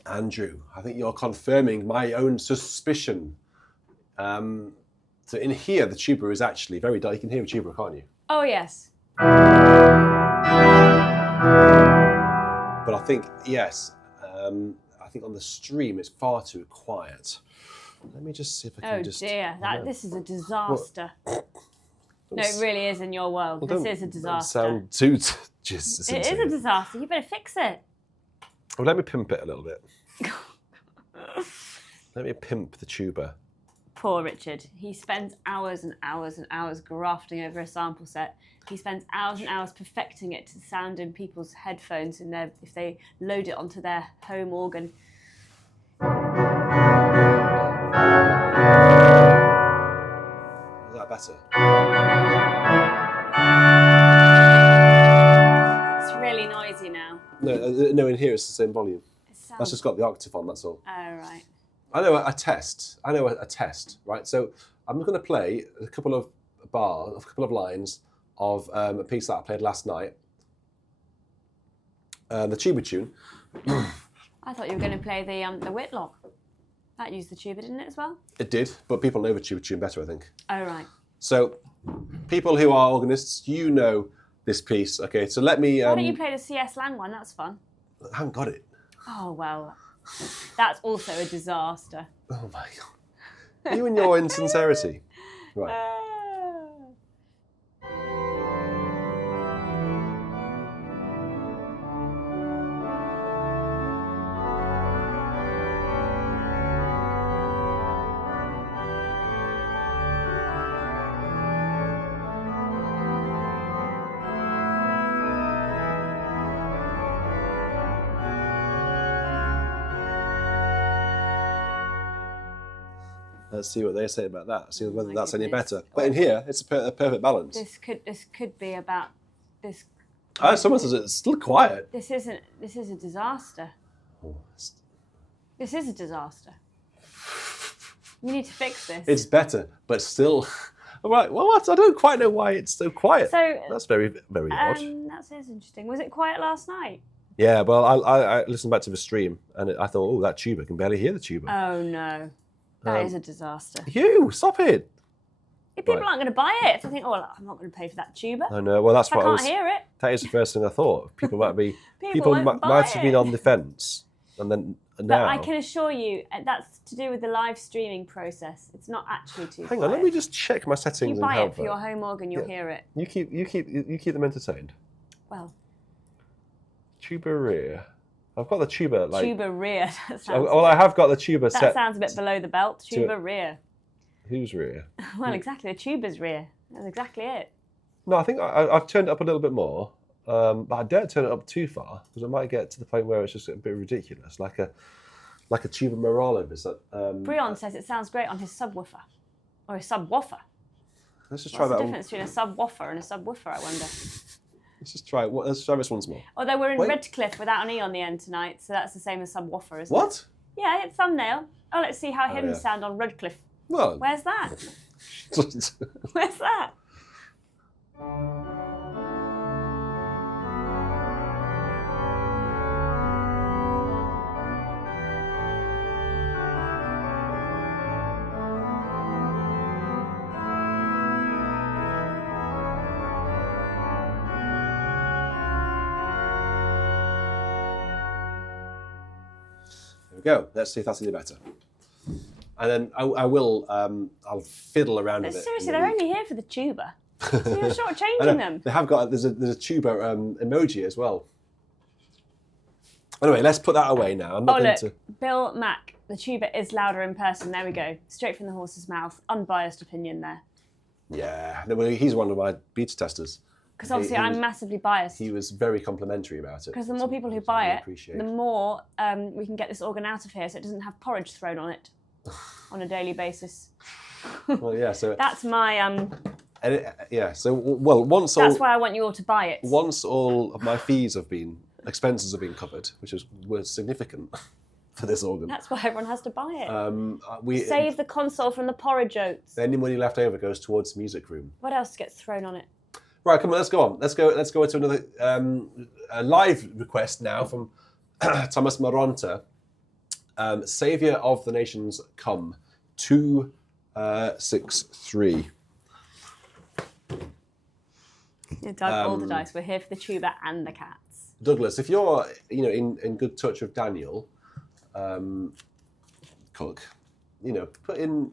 Andrew, I think you're confirming my own suspicion. So in here, the tuba is actually very dark. You can hear a tuba, can't you? Oh, yes. But I think, yes, I think on the stream it's far too quiet. Let me just see if I can just... Oh dear, this is a disaster. No, it really is in your world. Well, this is a disaster. Don't sound too just. It is a disaster. You better fix it. Well, let me pimp it a little bit. Let me pimp the tuba. Poor Richard. He spends hours and hours and hours grafting over a sample set. He spends hours and hours perfecting it to sound in people's headphones if they load it onto their home organ. Is that better? It's really noisy now. No, in here it's the same volume. That's just got the octave on, that's all. Oh, right. I know a test, right? So I'm going to play a couple of lines of a piece that I played last night. The tuba tune. I thought you were going to play the Whitlock. That used the tuba, didn't it, as well? It did, but people know the tuba tune better, I think. Oh, right. So people who are organists, you know this piece. Okay, so let me... Why don't you play the C.S. Lang one? That's fun. I haven't got it. Oh, well, that's also a disaster. Oh, my God. You and your insincerity. Right. Let's see what they say about that. See whether that's any better. But in here, it's a perfect balance. This could be about this. Someone says it's still quiet. This is a disaster. Oh, this is a disaster. You need to fix this. It's better, but still. Right. Well, what? I don't quite know why it's so quiet. So that's very, very odd. That sounds interesting. Was it quiet last night? Yeah. Well, I listened back to the stream and I thought, oh, that tuba, I can barely hear the tuba. Oh no. That is a disaster. You, stop it. If people aren't going to buy it, if they think, oh, I'm not going to pay for that tuba. I know. Well, that's what I can't hear it. That is the first thing I thought. People might be. people might have been on the fence, and then now. But I can assure you, that's to do with the live streaming process. It's not actually too. Hang on, let me just check my settings. If you buy it for your home organ, you'll hear it. You keep them entertained. Well. Tuba rear. I've got the tuba like tuba rear. I have got the tuba set. That sounds a bit below the belt. Tuba rear. Whose rear? Well, exactly. The tuba's rear. That's exactly it. No, I think I've turned it up a little bit more, but I don't turn it up too far because I might get to the point where it's just a bit ridiculous, like a tuba morale. Is that? Brion says it sounds great on his subwoofer or a subwoofer. Let's just try that. What's the difference between a subwoofer and a subwoofer? I wonder. Let's just try it. Let's try this once more. Although we're in Redcliffe without an E on the end tonight, so that's the same as subwoofer, isn't it? What? Yeah, hit thumbnail. Oh, let's see how HYMNS sound on Redcliffe. Well, where's that? Where's that? Go. Let's see if that's any better. And then I will. I'll fiddle around with it. Seriously, they're only here for the tuba. So you're shortchanging them. They have got. There's a tuba emoji as well. Anyway, let's put that away now. I'm not going to. Bill Mack. The tuba is louder in person. There we go. Straight from the horse's mouth. Unbiased opinion there. Yeah. No, well, he's one of my beta testers. Because obviously I'm massively biased. He was very complimentary about it. Because the more people who buy it, the more we can get this organ out of here so it doesn't have porridge thrown on it on a daily basis. Well, yeah, so... That's my... so, well, once all... That's why I want you all to buy it. Once all of my expenses have been covered, which was significant for this organ. That's why everyone has to buy it. Save the console from the porridge oats. Any money left over goes towards the music room. What else gets thrown on it? Right, come on, let's go on. Let's go into another a live request now from Thomas Maronta. Saviour of the Nations, come. 263. Doug, all the dice. We're here for the tuba and the cats. Douglas, if you're in good touch with Daniel Cook, put in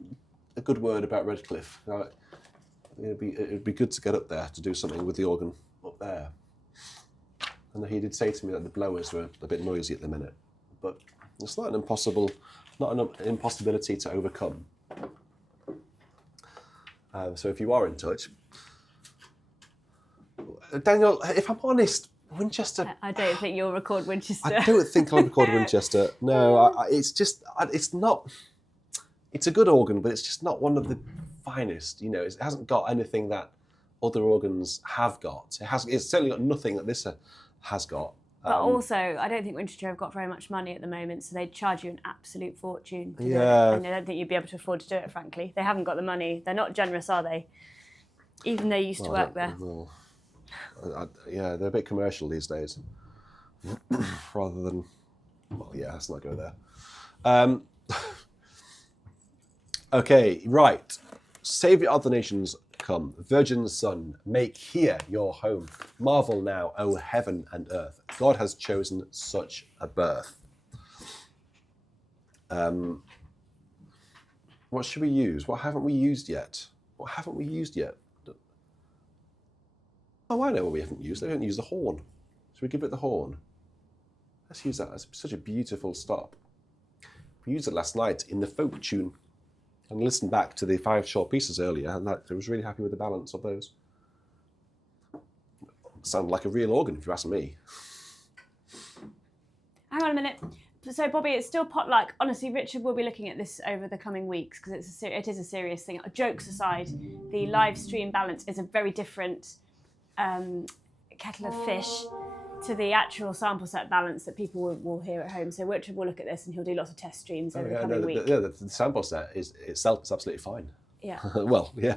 a good word about Redcliffe. It'd be good to get up there to do something with the organ up there. And he did say to me that the blowers were a bit noisy at the minute, but it's not an impossibility to overcome. So if you are in touch, Daniel, if I'm honest, Winchester. I don't think you'll record Winchester. I don't think I'll record Winchester. No, it's not. It's a good organ, but it's just not one of the finest. It hasn't got anything that other organs have got. It's certainly got nothing that this has got. But also, I don't think Winchester have got very much money at the moment, so they'd charge you an absolute fortune to do it. And I don't think you'd be able to afford to do it, frankly. They haven't got the money. They're not generous, are they? Even though you used to work there. Yeah, they're a bit commercial these days. Rather than... let's not go there. Okay, right. Saviour of the nations, come. Virgin Son, make here your home. Marvel now, O heaven and earth. God has chosen such a birth. What should we use? What haven't we used yet? Oh, I know what we haven't used. They haven't used the horn. Should we give it the horn? Let's use that. That's such a beautiful stop. We used it last night in the folk tune. And listened back to the 5 short pieces earlier, and I was really happy with the balance of those. Sounded like a real organ, if you ask me. Hang on a minute. So, Bobby, it's still potluck. Honestly, Richard will be looking at this over the coming weeks because it is a serious thing. Jokes aside, the live stream balance is a very different kettle of fish to the actual sample set balance that people will hear at home. So Richard will look at this and he'll do lots of test streams over the coming week. The sample set itself is absolutely fine. Yeah. Well, yeah.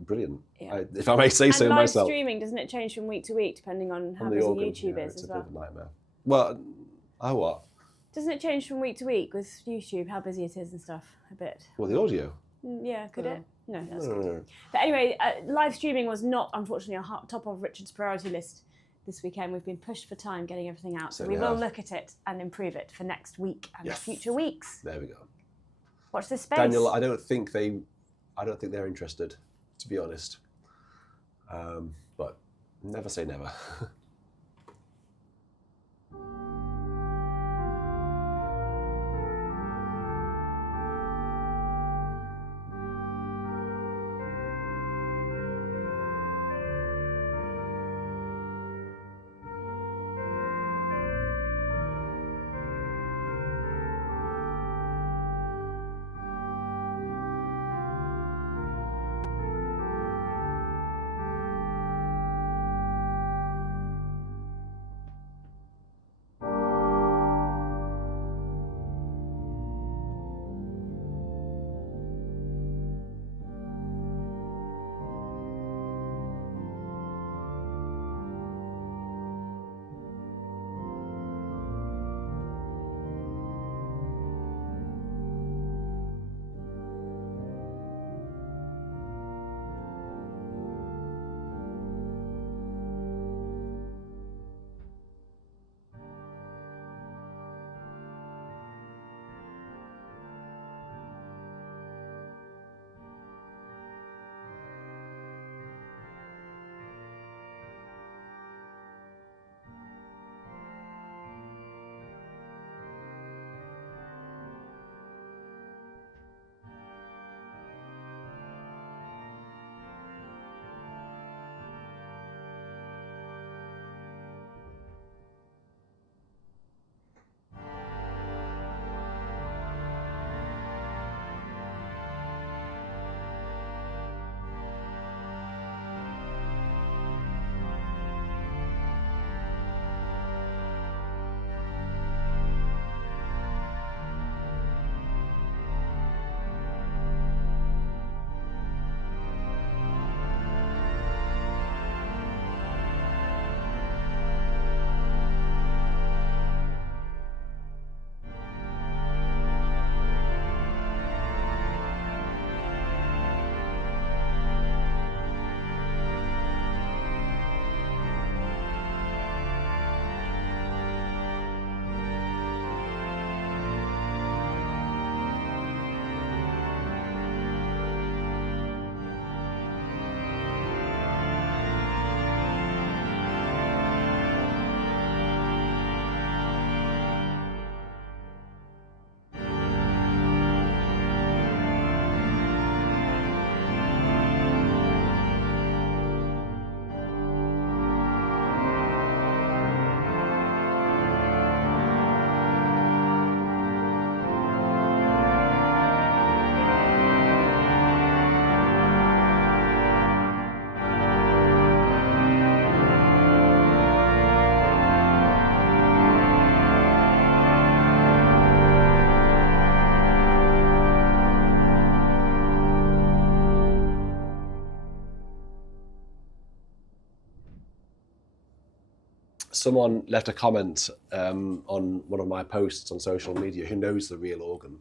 Brilliant. Yeah. If I may say so myself. Live streaming, doesn't it change from week to week depending on how busy YouTube is as well? It's a bit of a nightmare. Well, what? Doesn't it change from week to week with YouTube, how busy it is and stuff, a bit? Well, the audio. Yeah, could it? No, that's good. No. But anyway, live streaming was not, unfortunately, on top of Richard's priority list this weekend. We've been pushed for time getting everything out. So we will look at it and improve it for next week and future weeks. There we go. Watch this space. Daniel, I don't think they're interested, to be honest. But never say never. someone left a comment on one of my posts on social media who knows the real organ,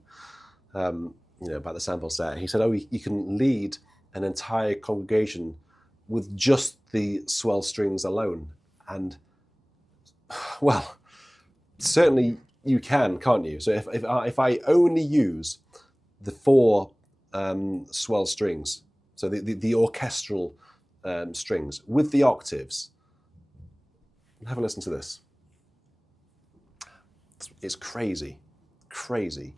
about the sample set. He said, "Oh, you can lead an entire congregation with just the swell strings alone." And well, certainly you can, can't you? So if I only use the 4 swell strings, so the orchestral strings with the octaves, have a listen to this. It's crazy, crazy.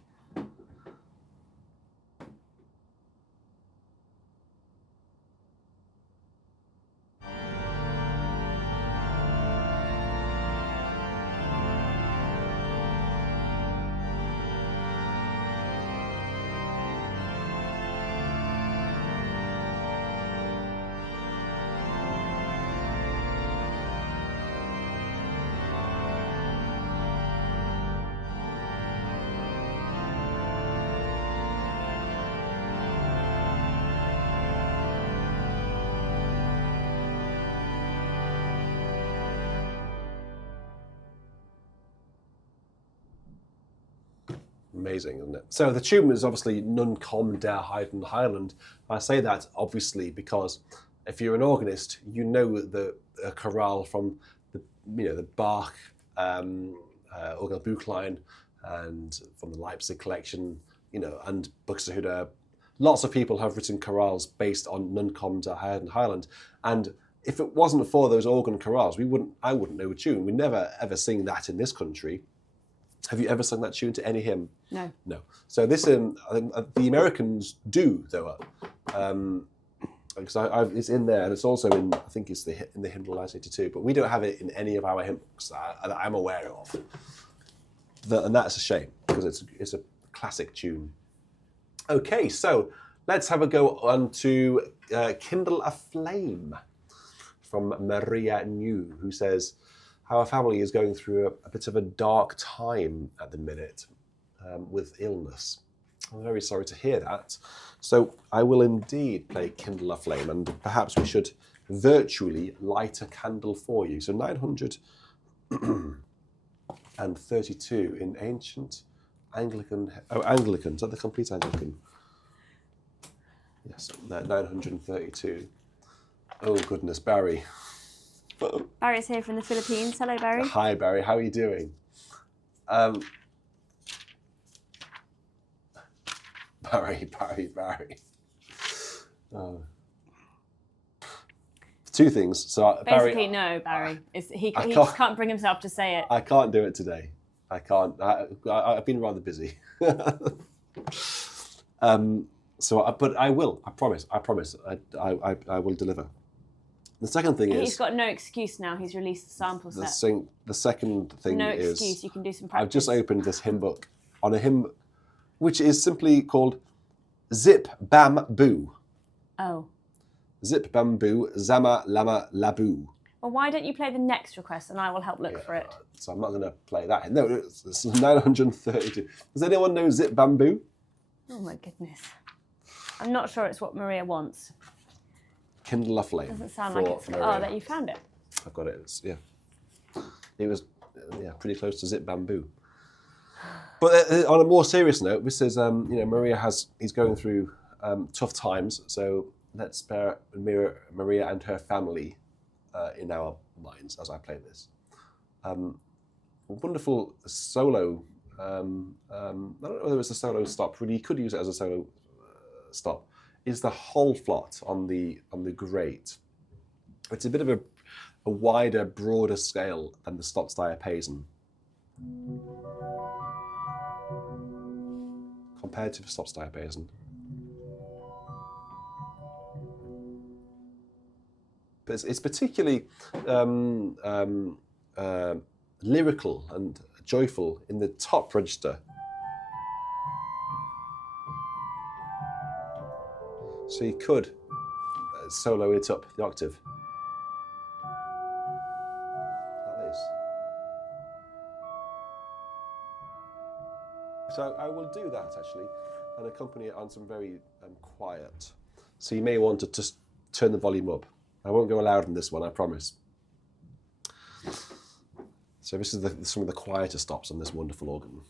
Amazing, isn't it? So the tune is obviously Nun komm der Heiden Heiland. I say that obviously because if you're an organist, you know the chorale from the Bach Orgelbuchlein and from the Leipzig collection, and Buxtehude. Lots of people have written chorales based on Nun komm der Heiden Heiland, and if it wasn't for those organ chorales, I wouldn't know a tune. We never ever sing that in this country. Have you ever sung that tune to any hymn? No. No. So this, I think the Americans do, though, because it's in there, and it's also in, I think it's in the hymnal 1982, but we don't have it in any of our hymns that I'm aware of. And that's a shame, because it's a classic tune. Okay, so let's have a go on to Kindle a Flame from Maria New, who says, "Our family is going through a bit of a dark time at the minute with illness. I'm very sorry to hear that. So I will indeed play Kindle a Flame, and perhaps we should virtually light a candle for you." So 932 in ancient Anglican. Oh, Anglican. Is that the complete Anglican? Yes, 932. Oh, goodness, Barry. Barry's here from the Philippines. Hello, Barry. Hi, Barry. How are you doing? Barry. Two things. So basically, no, Barry. He just can't bring himself to say it. I can't do it today. I can't. I've been rather busy. But I will. I promise. I will deliver. The second thing is... He's got no excuse now. He's released the sample set. The second thing is... No excuse. You can do some practice. I've just opened this hymn book on a hymn which is simply called Zip Bam Boo. Oh. Zip Bam Boo, Zama Lama Laboo. Well, why don't you play the next request and I will help look for it? So I'm not going to play that. No, it's 932. Does anyone know Zip Bam Boo? Oh my goodness. I'm not sure it's what Maria wants. Kindle a Flame. Doesn't sound like it's... Maria. Oh, that you found it. I've got it. It was pretty close to Zip Bamboo. But on a more serious note, this is Maria is going through tough times. So let's spare Maria and her family in our minds as I play this. Wonderful solo. I don't know whether it's a solo stop. Really, you could use it as a solo stop. Is the whole flot on the grate. It's a bit of a wider, broader scale than the Stopsdiapason. Compared to the Stopsdiapason. But it's particularly lyrical and joyful in the top register. So you could solo it up the octave. Like this. So I will do that actually and accompany it on some very quiet. So you may want to just turn the volume up. I won't go loud in this one, I promise. So this is some of the quieter stops on this wonderful organ.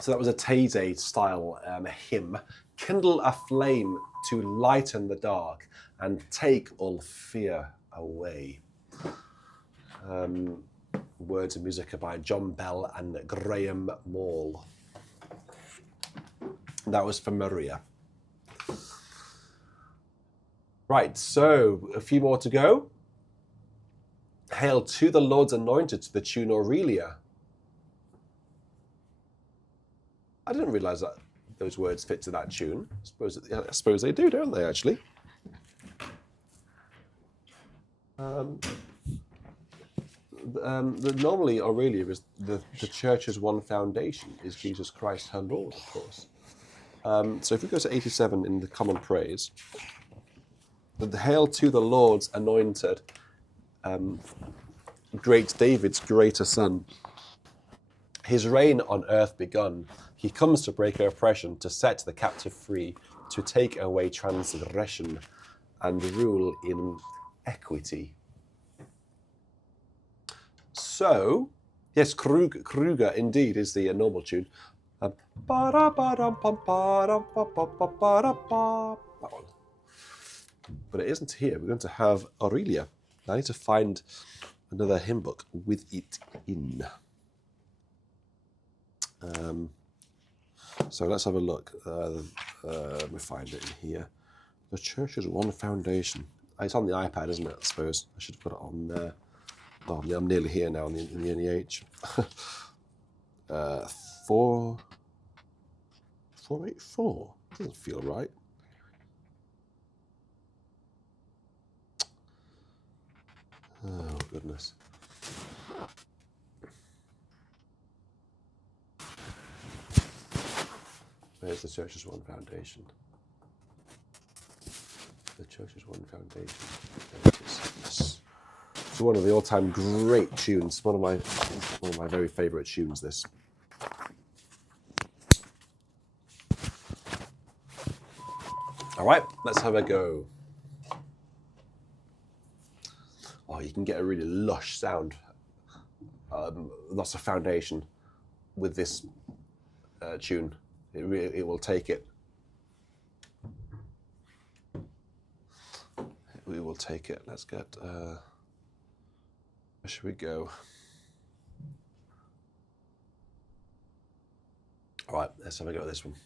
So that was a Taizé style hymn. Kindle a flame to lighten the dark and take all fear away. Words and music are by John Bell and Graham Maule. That was for Maria. Right, so a few more to go. Hail to the Lord's anointed to the tune Aurelia. I didn't realise that those words fit to that tune. I suppose they do, don't they, actually? Normally, Aurelia is the church's one foundation is Jesus Christ, her Lord, of course. So if we go to 87 in the Common Praise, the Hail to the Lord's anointed, great David's greater son. His reign on earth begun. He comes to break oppression, to set the captive free, to take away transgression and rule in equity. So, yes, Kruger indeed is the normal tune. That one. But it isn't here. We're going to have Aurelia. I need to find another hymn book with it in. So let's have a look. Let me find it in here. The Church is One Foundation. It's on the iPad, isn't it? I suppose I should put it on there. Oh, yeah, I'm nearly here now in the NEH. 484. Doesn't feel right. Oh goodness. Where's the Church is One Foundation? The Church is One Foundation. There it is. Yes. It's one of the all-time great tunes. One of my very favourite tunes. This. All right, let's have a go. Oh, you can get a really lush sound. Lots of foundation with this tune. It will take it. We will take it. Let's get. Where should we go? All right, let's have a go at this one.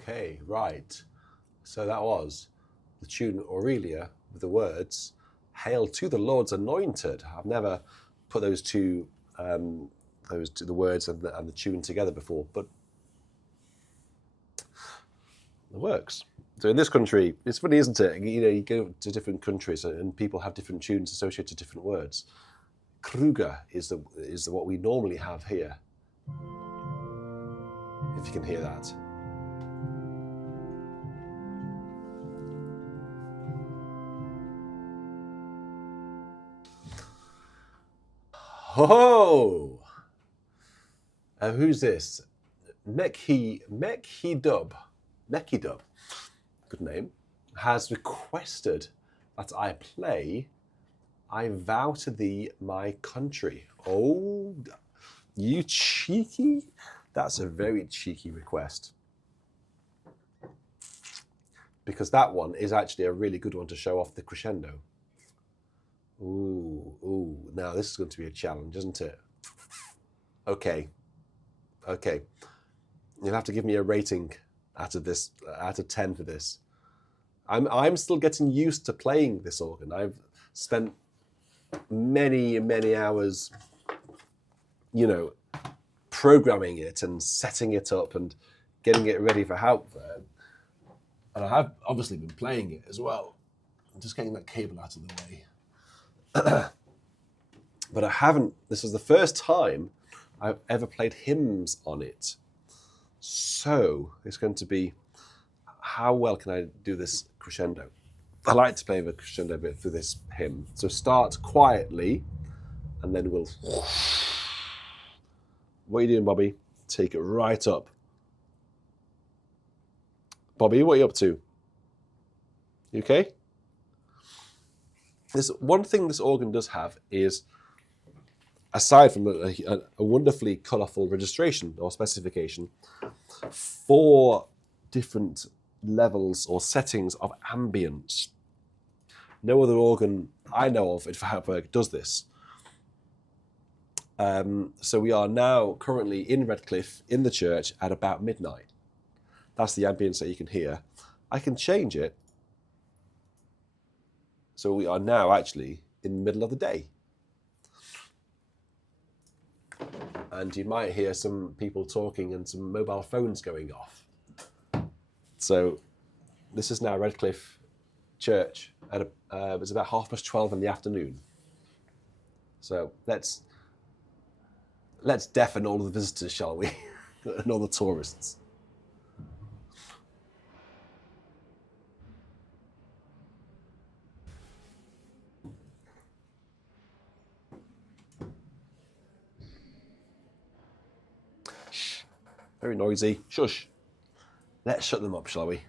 Okay, right. So that was the tune Aurelia with the words, "Hail to the Lord's anointed." I've never put those two, the words and the tune together before, but it works. So in this country, it's funny, isn't it? You know, you go to different countries and people have different tunes associated to different words. Kruger is what we normally have here. If you can hear that. Ho! Who's this? Mekhi Dub, good name, has requested that I play "I Vow to Thee, My Country." Oh, you cheeky. That's a very cheeky request. Because that one is actually a really good one to show off the crescendo. Ooh, now this is going to be a challenge, isn't it? Okay. You'll have to give me a rating out of 10 for this. I'm still getting used to playing this organ. I've spent many hours, you know, programming it and setting it up and getting it ready for help there. And I have obviously been playing it as well. I'm just getting that cable out of the way. But I haven't, this was the first time I've ever played hymns on it. So it's going to be, how well can I do this crescendo? I like to play the crescendo bit for this hymn. So start quietly, and then we'll... What are you doing, Bobby? Take it right up. Bobby, what are you up to? You okay? There's one thing this organ does have is, aside from a wonderfully colourful registration or specification, 4 different levels or settings of ambience. No other organ I know of for Hauptwerk does this. So we are now currently in Redcliffe, in the church, at about midnight. That's the ambience that you can hear. I can change it. So we are now actually in the middle of the day. And you might hear some people talking and some mobile phones going off. So this is now Redcliffe Church at it's about 12:30 in the afternoon. So let's deafen all the visitors, shall we? And all the tourists. Shh. Very noisy. Shush. Let's shut them up, shall we?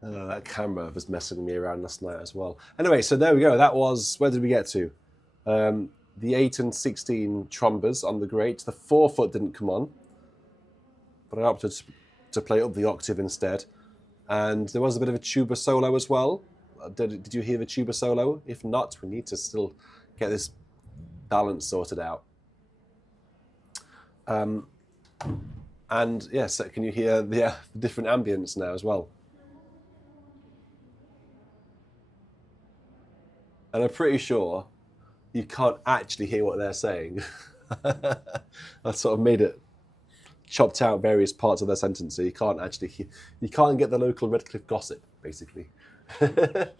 That camera was messing me around last night as well. Anyway, so there we go. That was, where did we get to? The 8 and 16 trombas on the great. The 4-foot didn't come on, but I opted to play up the octave instead. And there was a bit of a tuba solo as well. Did you hear the tuba solo? If not, we need to still get this balance sorted out. And yes, can you hear the different ambience now as well? And I'm pretty sure you can't actually hear what they're saying. I sort of made it, chopped out various parts of their sentence, so you can't actually hear, you can't get the local Redcliffe gossip, basically. Okay,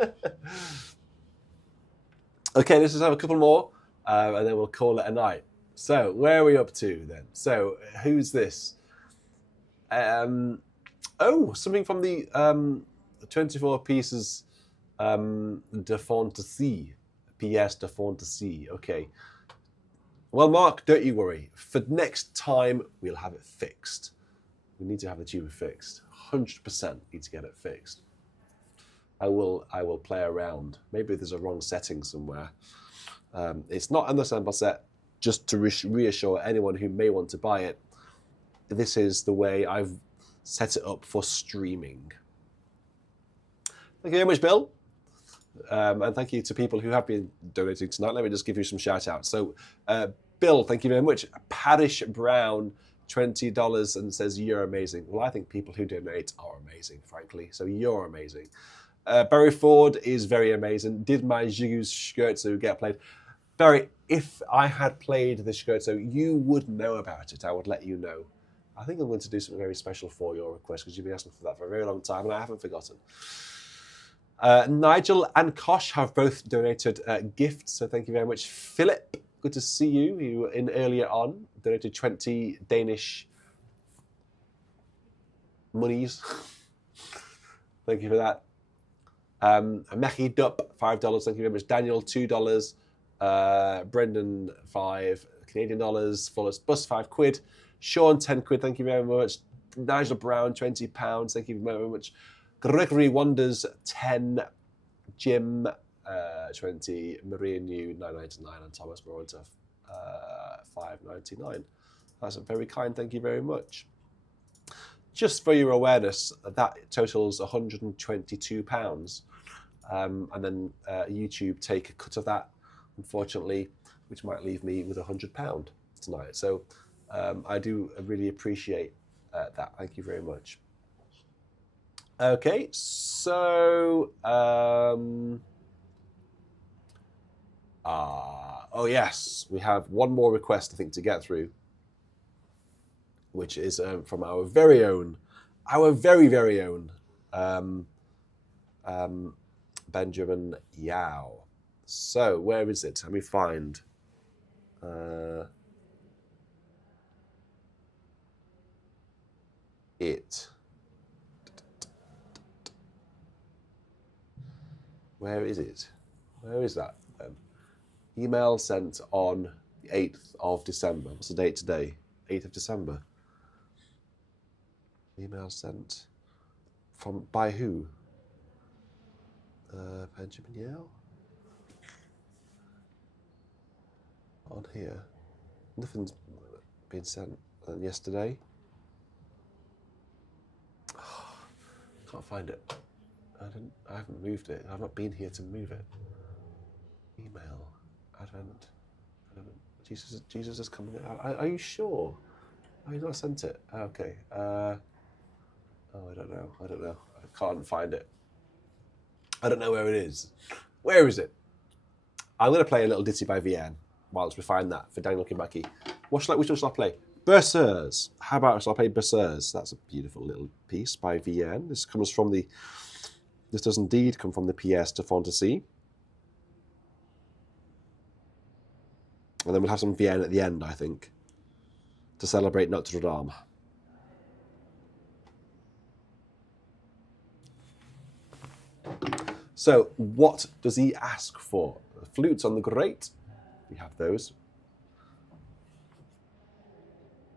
let's just have a couple more, and then we'll call it a night. So, where are we up to then? So, who's this? Oh, something from the 24 pieces de Fantasy. BIS de Fantasy. Okay. Well, Mark, don't you worry. For next time, we'll have it fixed. We need to have the tuba fixed. 100% need to get it fixed. I will play around. Maybe there's a wrong setting somewhere. It's not on the sample set. Just to reassure anyone who may want to buy it, this is the way I've set it up for streaming. Thank you very much, Bill. And thank you to people who have been donating tonight. Let me just give you some shout outs. So, Bill, thank you very much. Parish Brown, $20 and says, you're amazing. Well, I think people who donate are amazing, frankly. So you're amazing. Barry Ford is very amazing. Did my Zhugu's scherzo get played? Barry, if I had played the scherzo, you would know about it. I would let you know. I think I'm going to do something very special for your request because you've been asking for that for a very long time and I haven't forgotten. Nigel and Kosh have both donated gifts, so thank you very much. Philip, good to see you. You were in earlier on, donated 20 Danish monies. Thank you for that. Mechi Dup, $5, thank you very much. Daniel, $2. Brendan, $5 Canadian dollars. Fullest Bus, £5. Sean, £10, thank you very much. Nigel Brown, £20, thank you very much. Gregory Wonders, 10. Jim, 20. Maria New, $9.99. And Thomas Moranta, $5.99. That's very kind, thank you very much. Just for your awareness, that totals £122. And then YouTube take a cut of that, unfortunately, which might leave me with £100 tonight. So I do really appreciate that. Thank you very much. Okay, so oh yes, we have one more request I think to get through, which is from our very own, very own Benjamin Yao. So where is it? Let me find. It. Where is it? Where is that? Email sent on the 8th of December. What's the date today? 8th of December. Email sent from by who? Benjamin Yale? On here. Nothing's been sent yesterday. Can't find it. I haven't moved it. I've not been here to move it. Email. Advent. Jesus is coming out. Are you sure? Oh, you not sent it? Okay. Oh, I don't know. I can't find it. I don't know where it is. Where is it? I'm going to play a little ditty by VN whilst we find that for Daniel Kimbaki. Which one shall I play? Berceuse. How about shall I play Berceuse? That's a beautiful little piece by VN. This comes from the... This does indeed come from the BIS de Fantasy. And then we'll have some VN at the end, I think, to celebrate Notre Dame. So, what does he ask for? The flutes on the grate. We have those.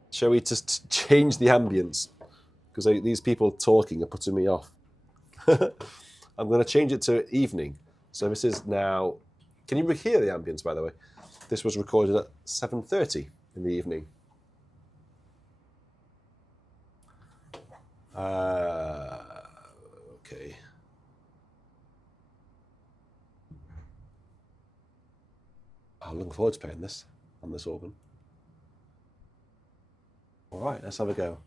Shall we just change the ambience? Because these people talking are putting me off. I'm going to change it to evening. So this is now, can you hear the ambience, by the way? This was recorded at 7:30 in the evening. Okay. I'm looking forward to playing this on this organ. All right, let's have a go.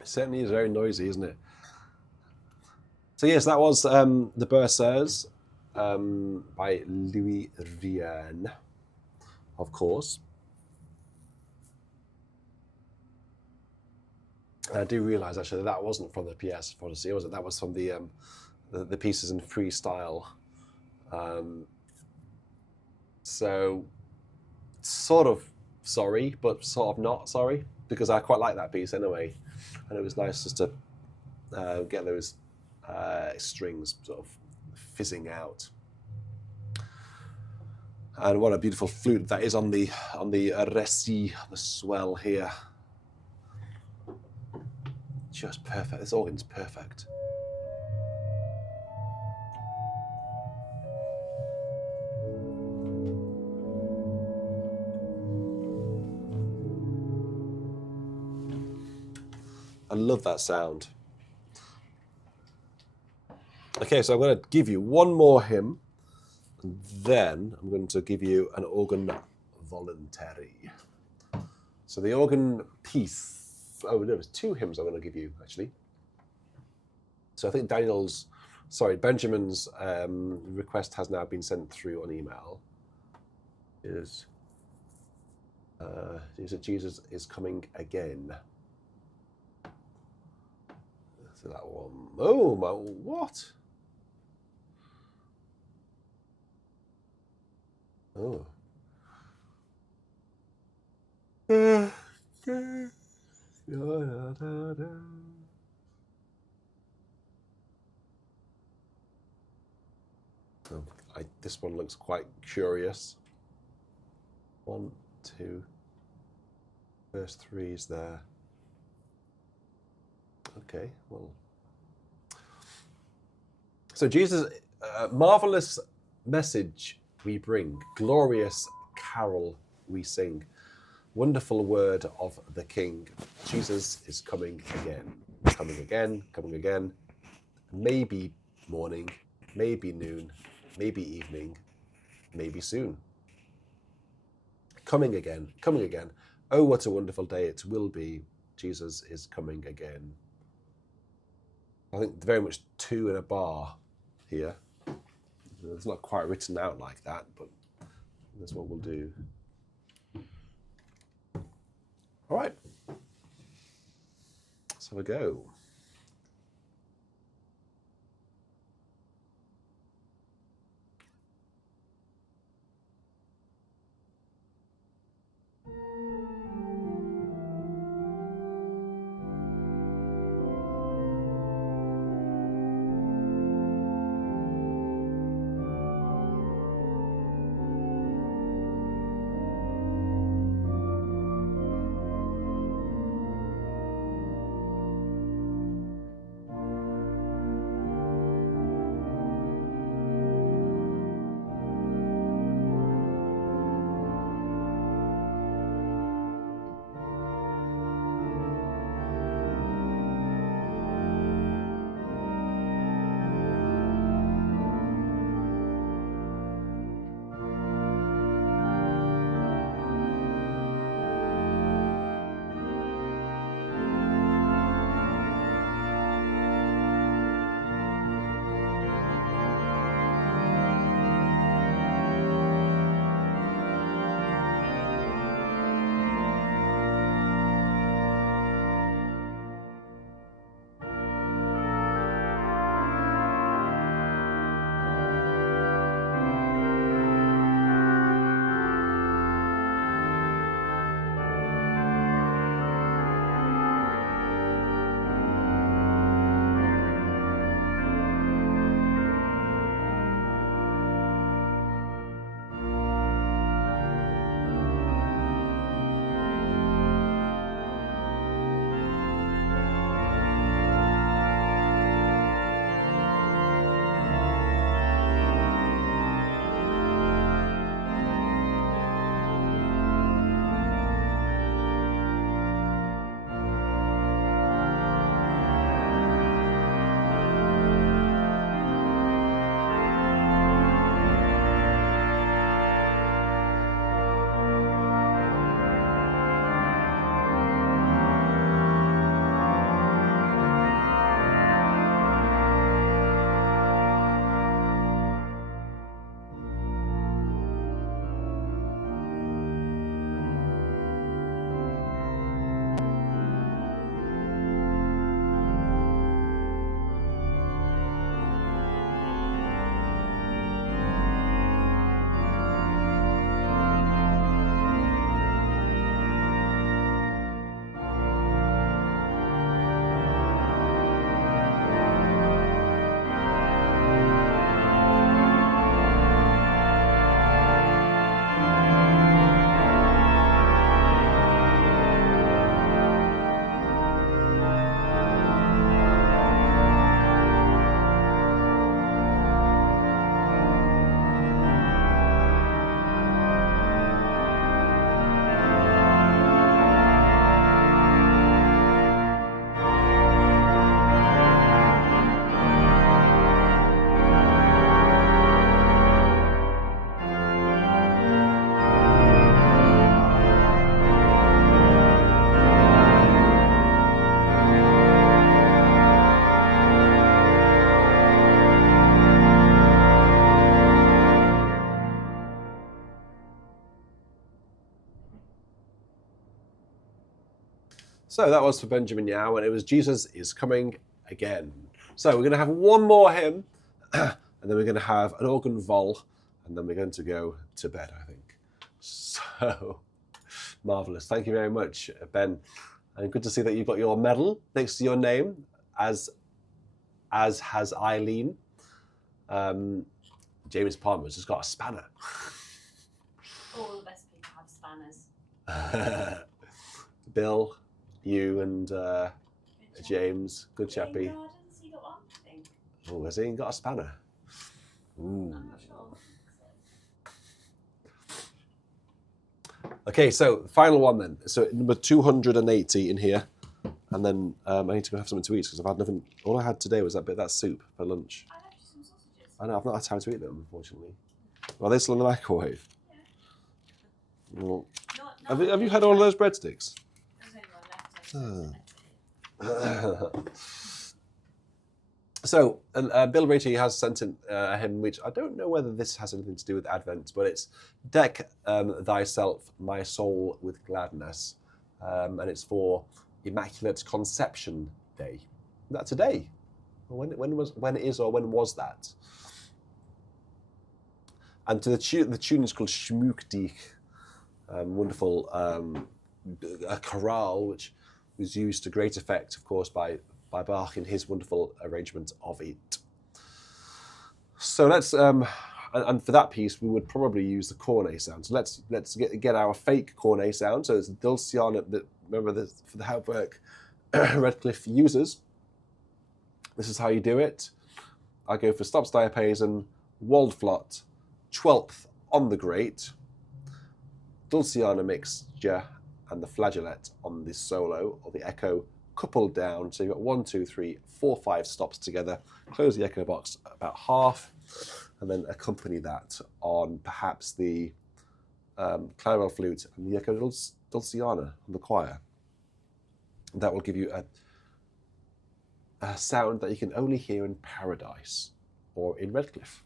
It certainly is very noisy, isn't it? So yes, that was the Berceuse by Louis Vierne, of course. And I do realise actually that wasn't from the BIS Odyssey, was it? That was from the pieces in freestyle. So sort of sorry, but sort of not sorry, because I quite like that piece anyway, and it was nice just to get those strings sort of fizzing out. And what a beautiful flute that is on the récit, the swell here. Just perfect. This organ's perfect. I love that sound. Okay, so I'm going to give you one more hymn, and then I'm going to give you an organ voluntary. So the organ piece, oh, there was 2 hymns I'm going to give you, actually. So I think Benjamin's request has now been sent through on email. Is that Jesus is coming again? So that one. Oh my! What? Oh. This one looks quite curious. 1, 2. Verse 3 is there. Okay, well. So Jesus, marvelous message we bring, glorious carol we sing, wonderful word of the King. Jesus is coming again, coming again, coming again. Maybe morning, maybe noon, maybe evening, maybe soon. Coming again, coming again. Oh, what a wonderful day it will be. Jesus is coming again. I think very much 2 in a bar here. It's not quite written out like that, but that's what we'll do. All right. Let's have a go. So that was for Benjamin Yao, and it was Jesus is Coming Again. So we're going to have one more hymn, and then we're going to have an organ vol, and then we're going to go to bed, I think. So marvellous. Thank you very much, Ben. And good to see that you've got your medal next to your name, as has Eileen. James Palmer's just got a spanner. All the best people have spanners. Bill, you and James, good chappy. Gardens, he got one, I think. Oh, has he got a spanner? I'm not sure. Okay, so final one then. So number 280 in here, and then I need to go have something to eat because I've had nothing. All I had today was that soup for lunch. I left you some sausages. I know, I've not had time to eat them, unfortunately. Are they still in the microwave? Yeah. Well, have you had all of those breadsticks? There's only one left. So, Bill Ritchie has sent in a hymn, which I don't know whether this has anything to do with Advent, but it's Deck Thyself, My Soul with Gladness. And it's for Immaculate Conception Day. Is that today? When was that? And to the tune is called Schmuck dich, wonderful a chorale, which was used to great effect, of course, by Bach in his wonderful arrangement of it. So let's, and for that piece, we would probably use the cornet sound. So let's get our fake cornet sound. So it's Dulciana, remember this, for the Hauptwerk Redcliffe uses. This is how you do it. I go for Stops Diapason, Waldflot, 12th on the great, Dulciana mixture, and the flageolet on the solo, or the echo, coupled down. So you've got 1, 2, 3, 4, 5 stops together. Close the echo box about half, and then accompany that on perhaps the clarinet flute and the echo Dulciana on the choir. And that will give you a sound that you can only hear in Paradise or in Redcliffe.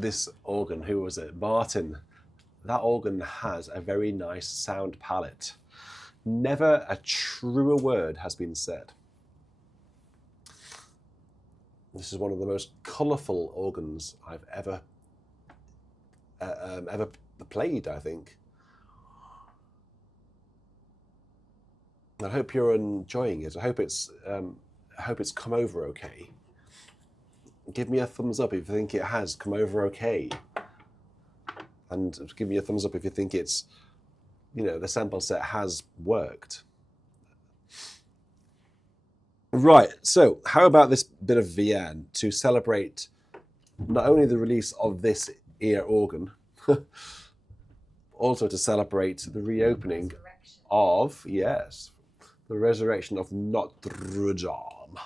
this organ, who was it? Martin. That organ has a very nice sound palette. Never a truer word has been said. This is one of the most colourful organs I've ever played, I think. I hope you're enjoying it. I hope it's come over okay. Give me a thumbs up if you think it has come over okay. And give me a thumbs up if you think it's, the sample set has worked. Right, so how about this bit of Vienne to celebrate not only the release of this ear organ, also to celebrate the reopening of, yes, the resurrection of Notre Dame.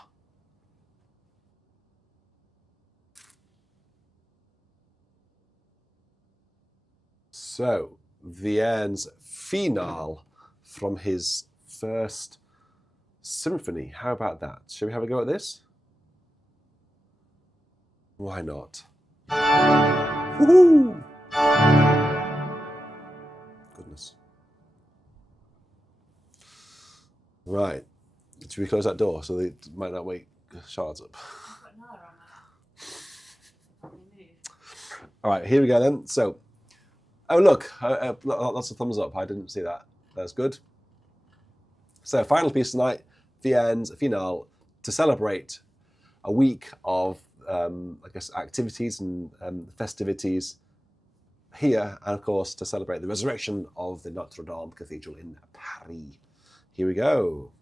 So, Vienne's finale from his first symphony. How about that? Shall we have a go at this? Why not? Woohoo! Goodness. Right. Should we close that door so they might not wake Charlotte up? All right, here we go then. So, oh look, lots of thumbs up. I didn't see that. That's good. So, final piece tonight, Vienne's finale, to celebrate a week of, activities and festivities here, and of course to celebrate the resurrection of the Notre Dame Cathedral in Paris. Here we go.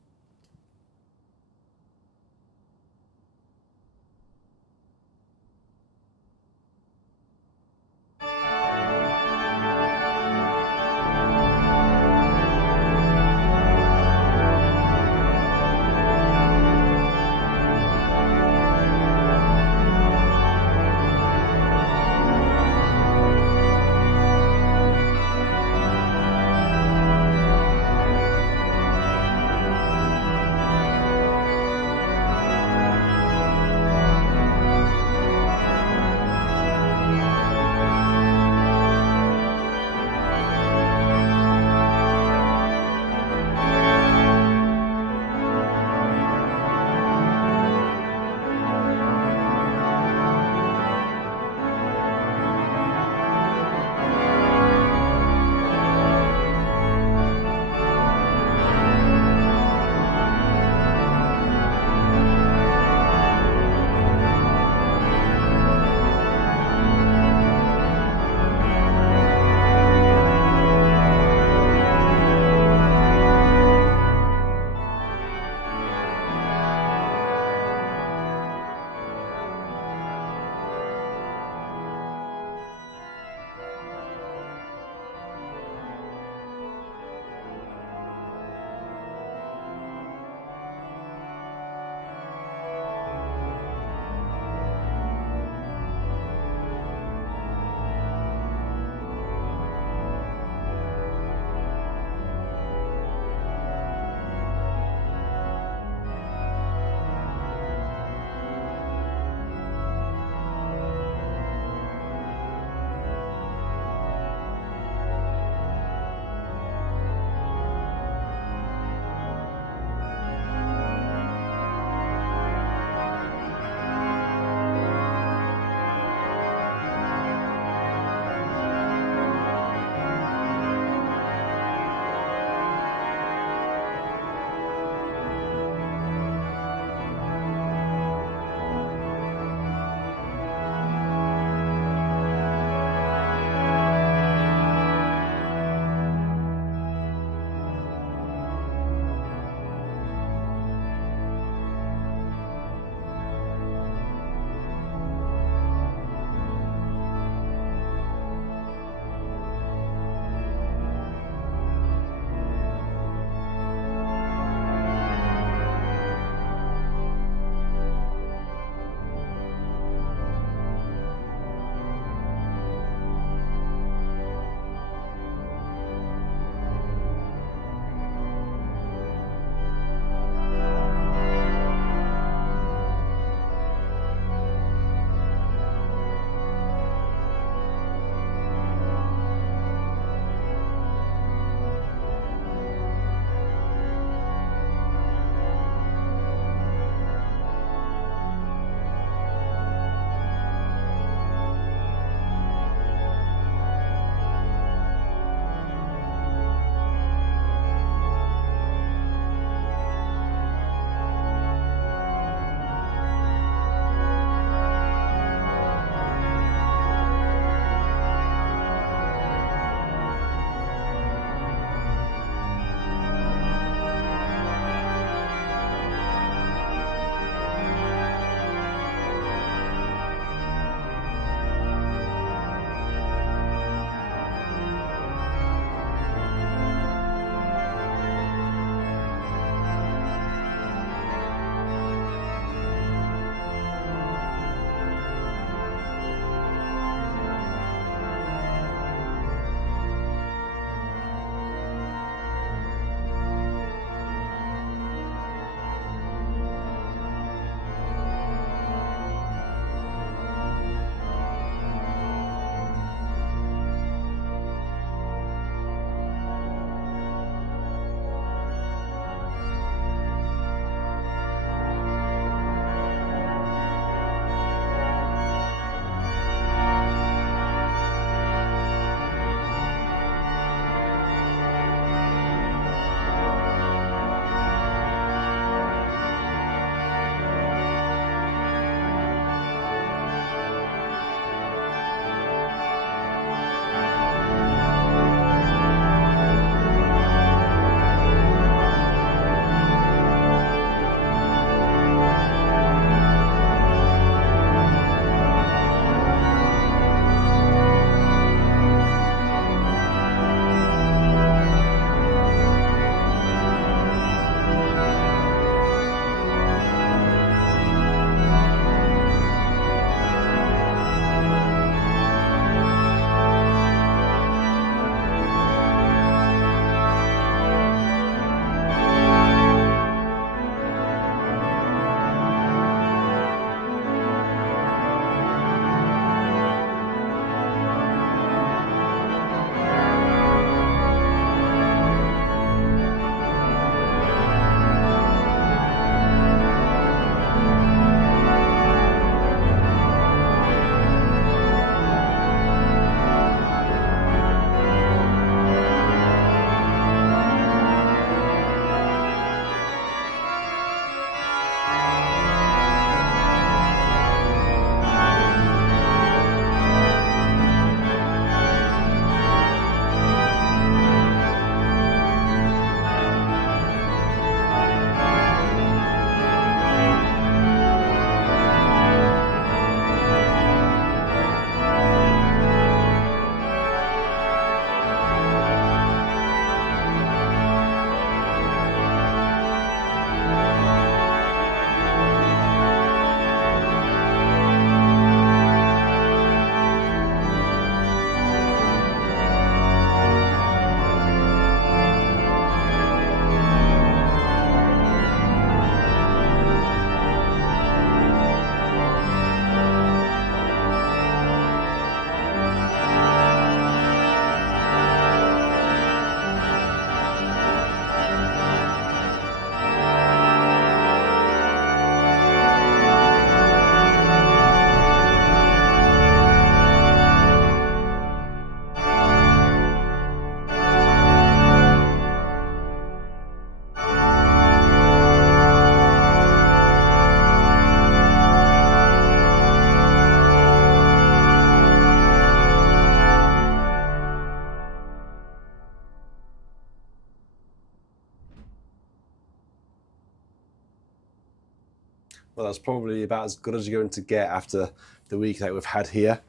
Well, that's probably about as good as you're going to get after the week that we've had here.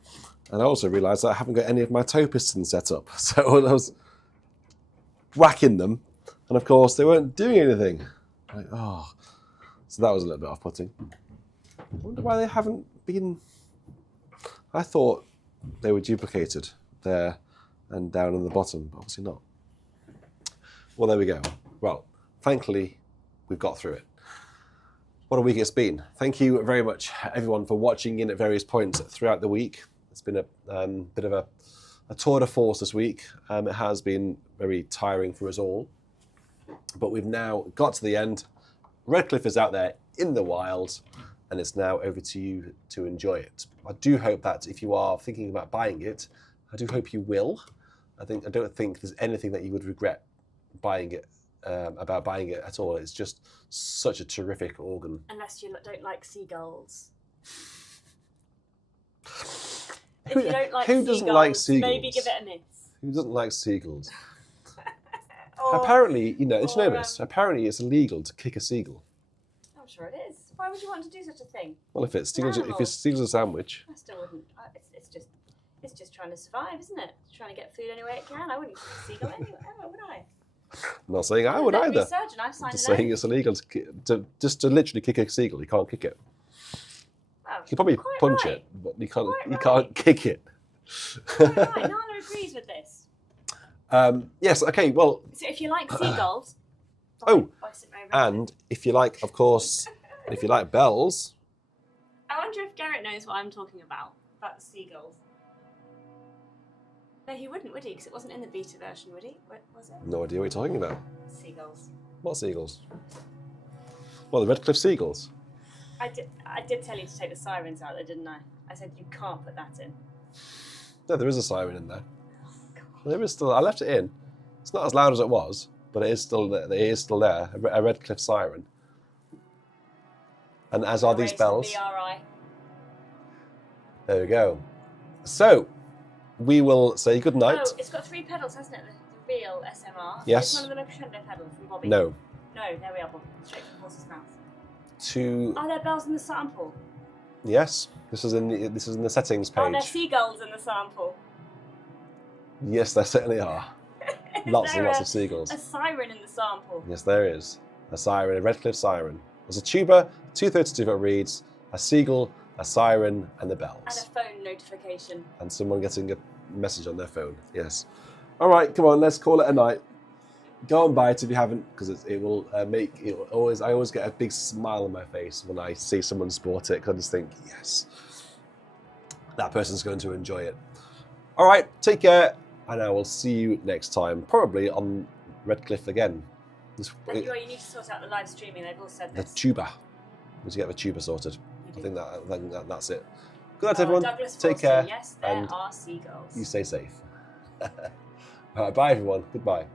And I also realised that I haven't got any of my toe pistons set up. So I was whacking them, and of course they weren't doing anything. Like, oh, so that was a little bit off-putting. I wonder why they haven't been... I thought they were duplicated there and down on the bottom, but obviously not. Well, there we go. Well, thankfully, we've got through it. What a week it's been. Thank you very much, everyone, for watching in at various points throughout the week. It's been a bit of a tour de force this week. It has been very tiring for us all. But we've now got to the end. Redcliffe is out there in the wild, and it's now over to you to enjoy it. I do hope that if you are thinking about buying it, I do hope you will. I don't think there's anything that you would regret buying it. About buying it at all. It's just such a terrific organ. Unless you don't like seagulls. If you don't like who doesn't like seagulls? Maybe give it a miss. Who doesn't like seagulls? Apparently, you know this. Apparently, it's illegal to kick a seagull. I'm sure it is. Why would you want to do such a thing? Well, if it steals a sandwich. I still wouldn't. It's just trying to survive, isn't it? It's trying to get food any way it can. I wouldn't kick a seagull anyway, would I? I'm not saying I would either. Surgeon, I've signed just saying it's illegal to literally kick a seagull. You can't kick it. Well, you can probably punch it, but you can't kick it. Right. Nana agrees with this. Yes. Okay. Well. So if you like seagulls. And if you like, of course, if you like bells. I wonder if Garrett knows what I'm talking about the seagulls. No, he wouldn't, would he? Because it wasn't in the beta version, would he? Was it? No idea what you're talking about. Seagulls. What seagulls? Well, the Redcliffe seagulls. I did tell you to take the sirens out there, didn't I? I said you can't put that in. No, there is a siren in there. Oh, God. There is still. I left it in. It's not as loud as it was, but it is still there. It is still there. A Redcliffe siren. And as are these bells. BRI. There we go. So. We will say good night. Oh, it's got 3 pedals, hasn't it? The real SMR. Yes. Is one of them a crescendo pedal from Bobby? No. No, there we are, Bob. Straight from the horse's mouth. Are there bells in the sample? Yes. This is in the settings page. Are there seagulls in the sample? Yes, there certainly are. Lots and lots of seagulls. A siren in the sample? Yes, there is. A siren, a Redcliffe siren. There's a tuba, 2 32-foot reeds, a seagull, a siren, and the bells. And a phone notification. And someone getting a message on their phone, yes. All right, come on, let's call it a night. Go and buy it if you haven't, because it will make it always. I always get a big smile on my face when I see someone sport it, because I just think, yes, that person's going to enjoy it. All right, take care, and I will see you next time, probably on Redcliffe again. You need to sort out the live streaming. They've all said this. The tuba. We need to get the tuba sorted. I think that's it. Good night, everyone. Douglas Take Forster, care. Yes, there are seagulls. You stay safe. All right, bye, everyone. Goodbye.